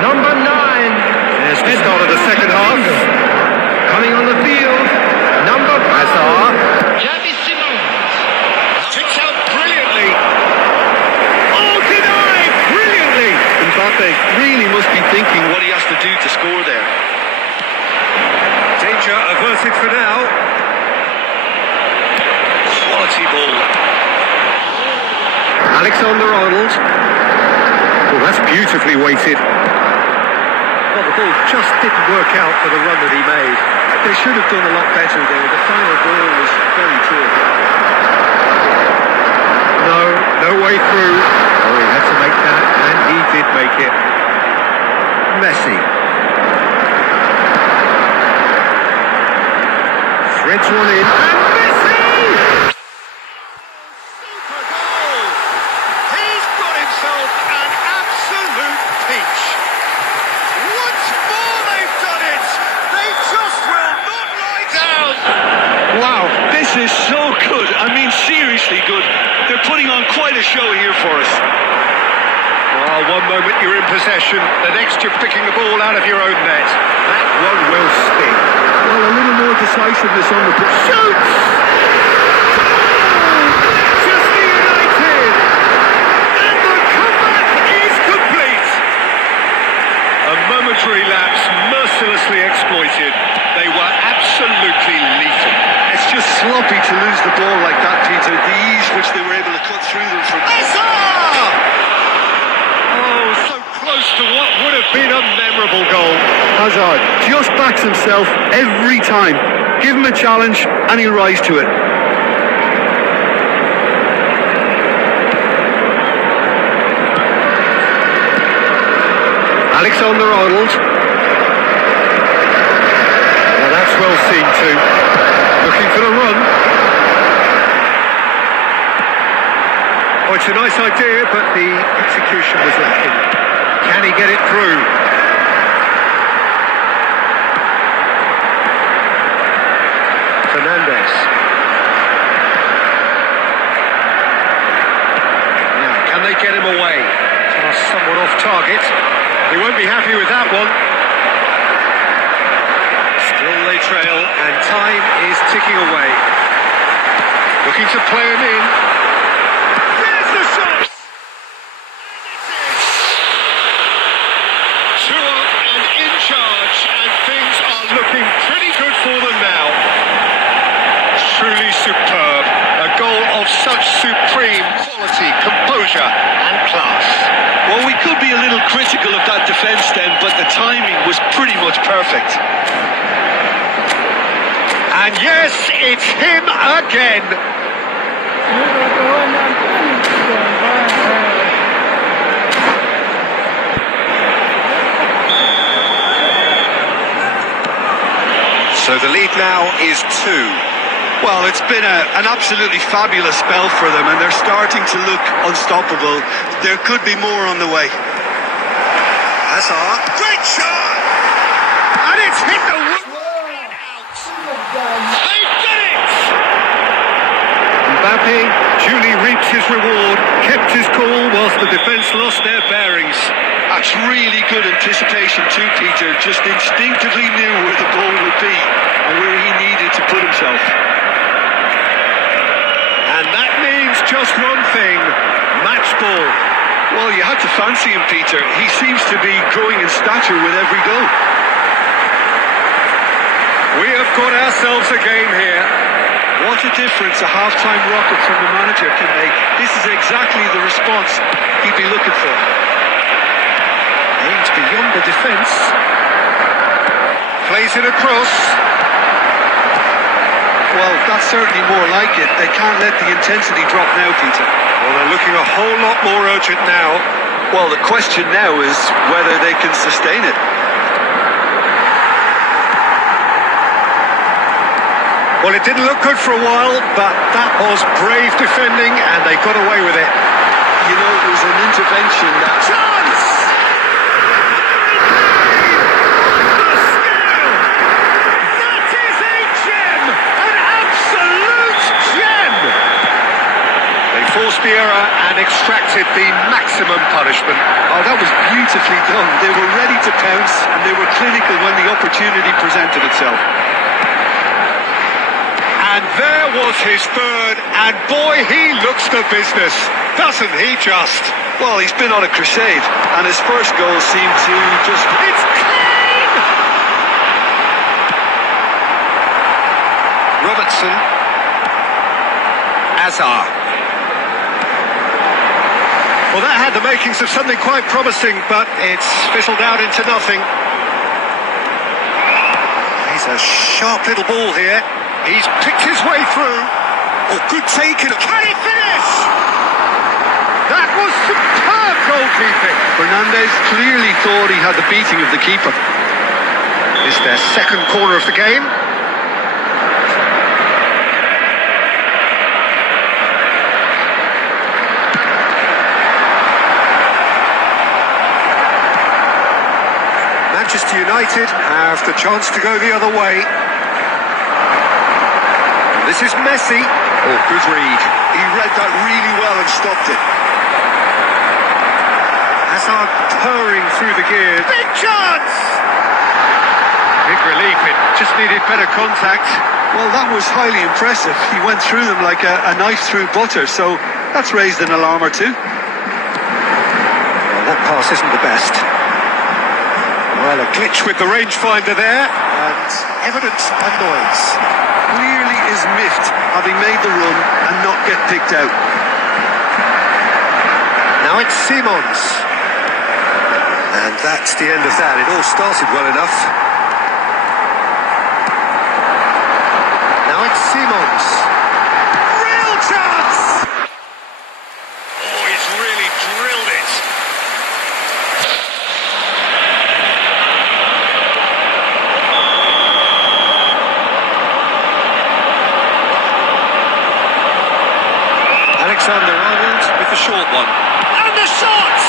number 9. There's the start of the second half. Coming on the field, number Hazard. Javi Simons. Kicks out brilliantly. Oh, denied brilliantly. Mbappe really must be thinking what he has to do to score there. Danger averted for now. Quality ball. Alexander-Arnold. Oh, that's beautifully weighted. Well, the ball just didn't work out for the run that he made. They should have done a lot better there. The final ball was very poor. No way through. Oh, he had to make that, and he did make it. Messi. Threads one in, and Messi! Super goal! He's got himself an absolute peach. Once more they've done it! They just will not lie down! Wow, this is so good. I mean, seriously good. They're putting on quite a show here for us. Well, one moment you're in possession, the next you're picking the ball out of your own net. That one will sting. Well, a little more decisiveness on the ball. Shoots! Manchester United! And the comeback is complete! A momentary lapse mercilessly exploited. They were absolutely lethal. It's just sloppy to lose the ball like that, Peter. The ease which they were able to cut through them from... Hazard! Oh, so close to what would have Been a memorable goal. Hazard just backs himself every time. Give him a challenge and he'll rise to it. Alexander-Arnold. Well, that's well seen too. Looking for the run. Oh, it's a nice idea, but the execution was lacking. Can he get it through? Fernandez. Now, can they get him away? Pass somewhat off target. He won't be happy with that one. Still they trail, and time is ticking away. Looking to play him in. There's the shot! Two up and in charge, and things are looking pretty good for them now. Truly superb. A goal of such supreme quality, composure, and class. Well, we could be a little critical of that defence then, but the timing was pretty much perfect. And yes, it's him again. So the lead now is 2. Well, it's been an absolutely fabulous spell for them, and they're starting to look unstoppable. There could be more on the way. Hazard, great shot! And it's hit the wood. They did it! Mbappe duly reaped his reward, kept his cool whilst the defence lost their bearings. That's really good anticipation too, Peter. Just instinctively knew where the ball would be and where he needed to put himself. And that means just one thing, match ball. Well, you had to fancy him, Peter. He seems to be growing in stature with every goal. We have got ourselves a game here. What a difference a half-time rocket from the manager can make. This is exactly the response he'd be looking for. Aims beyond the defence. Plays it across. Well, that's certainly more like it. They can't let the intensity drop now, Peter. Well, they're looking a whole lot more urgent now. Well, the question now is whether they can sustain it. Well, it didn't look good for a while, but that was brave defending, and they got away with it. You know, it was an intervention that... Chance! The skill! That is a gem! An absolute gem! They forced the error and extracted the maximum punishment. Oh, that was beautifully done. They were ready to pounce, and they were clinical when the opportunity presented itself. And there was his third, and boy, he looks the business, doesn't he just? Well, he's been on a crusade, and his first goal seemed to just... It's clean! Robertson. Hazard. Well, that had the makings of something quite promising, but it's fizzled out into nothing. He's a sharp little ball here. He's picked his way through. Oh, good take. Can he finish? That was superb goalkeeping. Fernandez clearly thought he had the beating of the keeper. This is their second corner of the game. Manchester United have the chance to go the other way. This is Messi. Oh, good read. He read that really well and stopped it. Hazard purring through the gears. Big chance! Big relief, it just needed better contact. Well, that was highly impressive. He went through them like a knife through butter, so that's raised an alarm or two. Well, that pass isn't the best. Well, a glitch with the rangefinder there, and evident annoyance. Clearly is miffed having made the run and not get picked out. Now it's Simons. And that's the end of that. It all started well enough. Now it's Simons. Real chance! Oh, he's really drilled it. Alexander-Arnold with the short one. And the shots!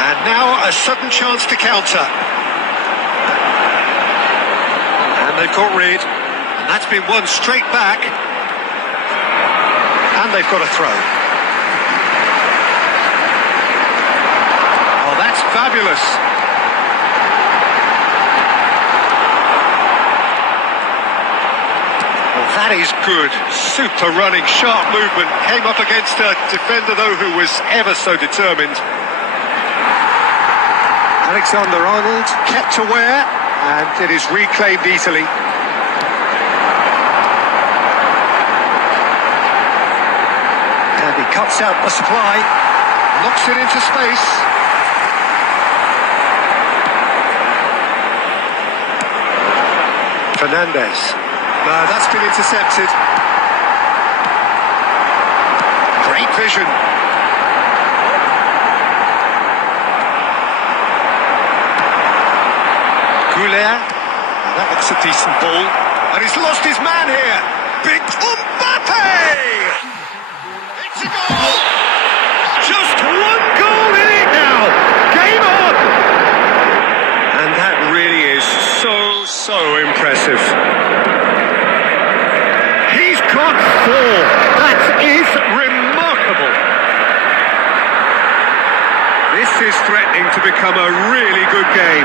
And now a sudden chance to counter. And they've got rid. And that's been won straight back. And they've got a throw. Oh, that's fabulous. That is good. Super running, sharp movement. Came up against a defender, though, who was ever so determined. Alexander-Arnold kept aware, and it is reclaimed easily. And he cuts out the supply, knocks it into space. Fernandez. No, that's been intercepted. Great vision. Goulet. That looks a decent ball. And he's lost his man here. Big Mbappe! It's a goal! Just one goal in it now. Game on. And that really is so impressive. He's got 4. That is remarkable. This is threatening to become a really good game.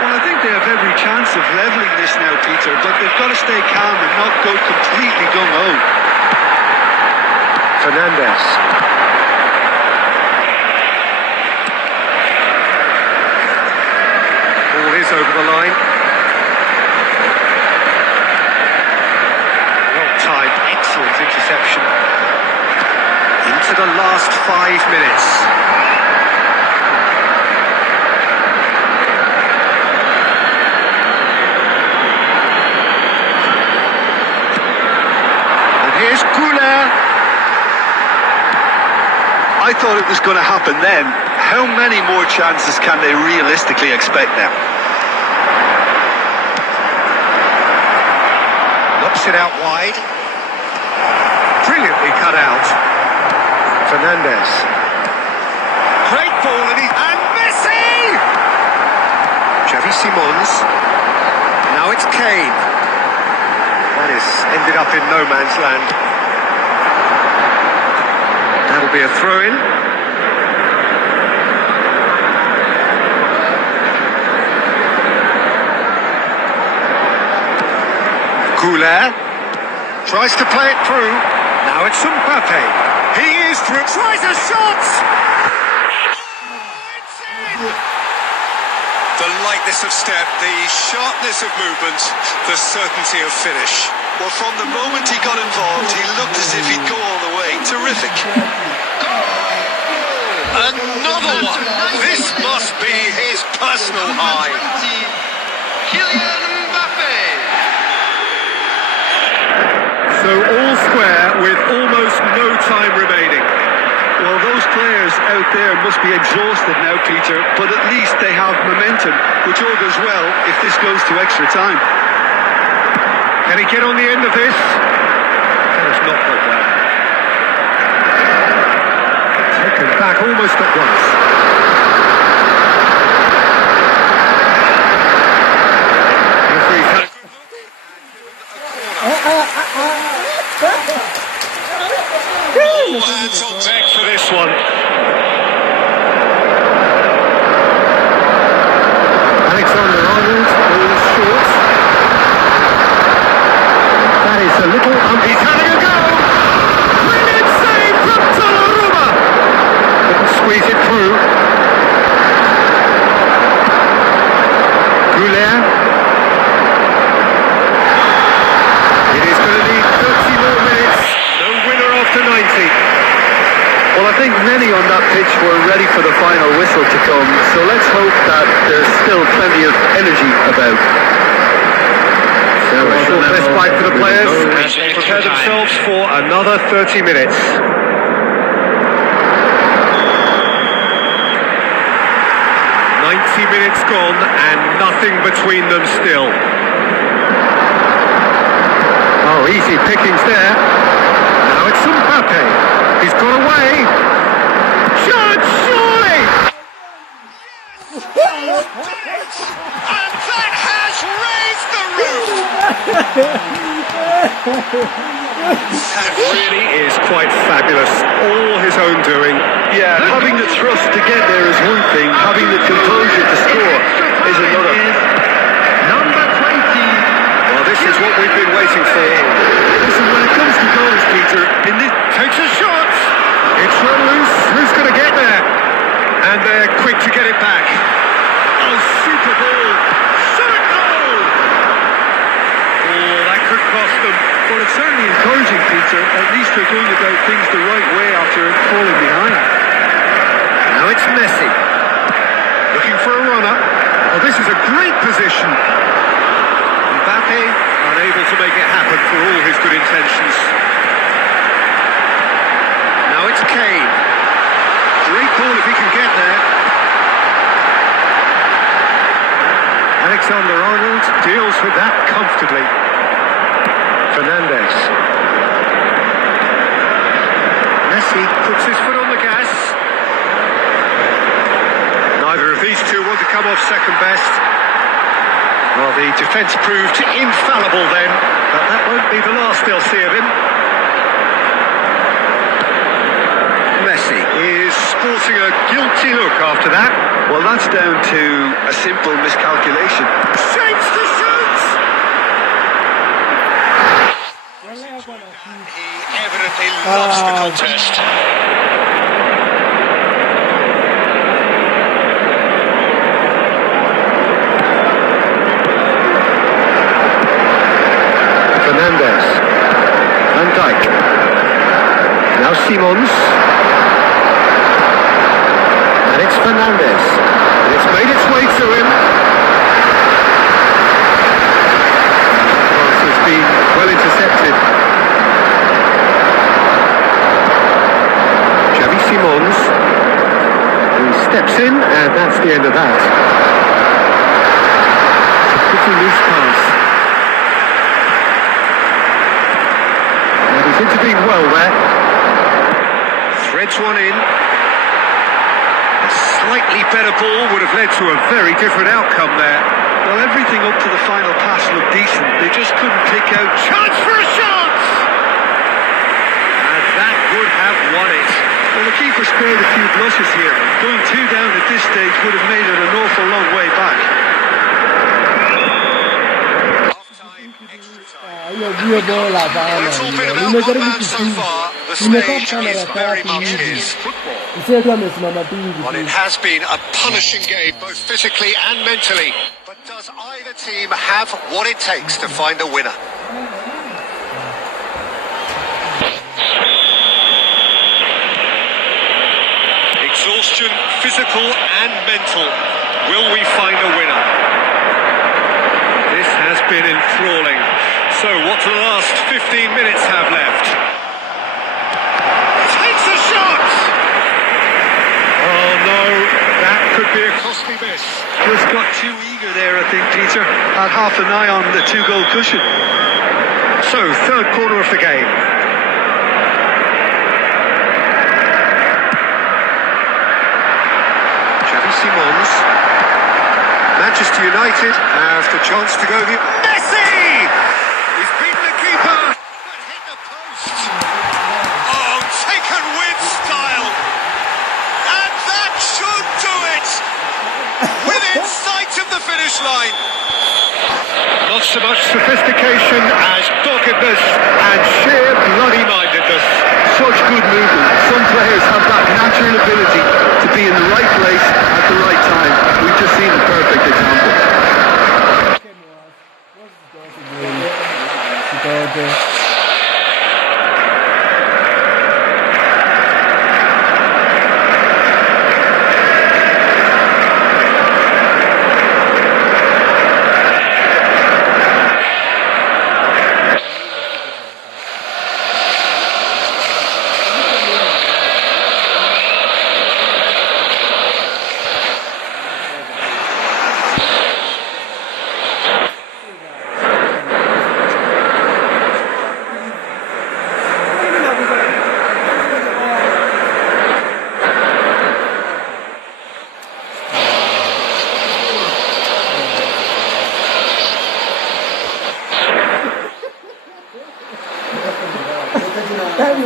Well, I think they have every chance of levelling this now, Peter, but they've got to stay calm and not go completely gung-ho. Fernandez. Ball is over the line. Well-timed, excellent interception. Into the last 5 minutes. Here's Goulet. I thought it was going to happen then. How many more chances can they realistically expect now? Knocks it out wide. Brilliantly cut out. Fernandez. Great ball and Messi! Xavi Simons. Now it's Kane. That is ended up in no man's land. That'll be a throw-in. Goulet tries to play it through. Now it's Mbappe. He is through. Tries a shot. It's in. The lightness of step, the sharpness of movement, the certainty of finish. Well, from the moment he got involved, he looked as if he'd go all the way. Terrific. Another one. This must be his personal high. Kylian Mbappe. So all square with almost no time remaining. Well, those players out there must be exhausted now, Peter, but at least they have momentum, which all goes well if this goes to extra time. Can he get on the end of this? That is not quite well. Taken back almost at once. Referee's had All hands on deck for this one. Alexander-Arnold falls short. That is a little... He's having a go! Brilliant save from Donnarumma! Couldn't squeeze it through. Goulet. It is going to need 30 more minutes. No winner after 90. many on that pitch were ready for the final whistle to come, so let's hope that there's still plenty of energy about. So a short respite for the players as they prepare themselves for another 30 minutes. 90 minutes gone and nothing between them still. Oh, easy pickings there. Now it's Mbappe. He's got away. Shot, surely! And that has raised the roof! That really is quite fabulous. All his own doing. Yeah, having the thrust to get there is one thing, having the composure to score is another. Number 20. Well, this is what we've been waiting for. Listen, when it comes to goals, Peter, in this... Takes a shot. It's run loose. Who's going to get there? And they're quick to get it back. Oh, super ball. Shot goal. Oh, that could cost them. Well, it's certainly encouraging, Peter. At least they're going about things the right way after falling behind. Now it's Messi. Looking for a runner. Oh, this is a great position. Mbappe unable to make it happen for all his good intentions. Now it's Kane. Great ball if he can get there. Alexander-Arnold deals with that comfortably. Fernandes. Messi puts his foot on the gas. Neither of these two want to come off second best. Well, the defence proved infallible then, but that won't be the last they'll see of him. Messi is sporting a guilty look after that. Well, that's down to a simple miscalculation. Shapes to shoot! He evidently loves the contest. Fernandes. Van Dijk. Now Simons. And it's Fernandes. And it's made its way to him. Pass has been well intercepted. Xavi Simons. He steps in, and that's the end of that. It's a pretty loose pass. And he's intervened well there. Threads one in. A slightly better ball would have led to a very different outcome there. Well, everything up to the final pass looked decent. They just couldn't pick out... Chance for a shot! And that would have won it. Well, the keeper spared a few blushes here. Going 2 down at this stage would have made it an awful long way back. Half-time, extra time. Io Dio boh la Well, it's all been about one man so far. The stage is very much his. Well, it has been a punishing game, both physically and mentally. But does either team have what it takes to find a winner? Exhaustion, physical and mental. Will we find a winner? This has been enthralling. So what do the last 15 minutes have left? Takes a shot! Oh no, that could be a costly miss. Just got too eager there, I think, Peter. Had half an eye on the 2-goal cushion. So, third quarter of the game. Xavi Simons. Manchester United have the chance to go the... Messi! He's beaten the keeper. But hit the post. Oh, taken with style. And that should do it. Within sight of the finish line. Not so much sophistication as doggedness and sheer bloody-mindedness. Such good movement. Some players have that natural ability to be in the right place at the right time. We've just seen a perfect example.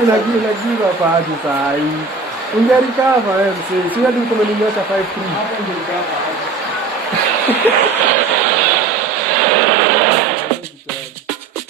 unagiva pasi sahi. Ungerikava MC. Sio ndio umeninyoka 5-3.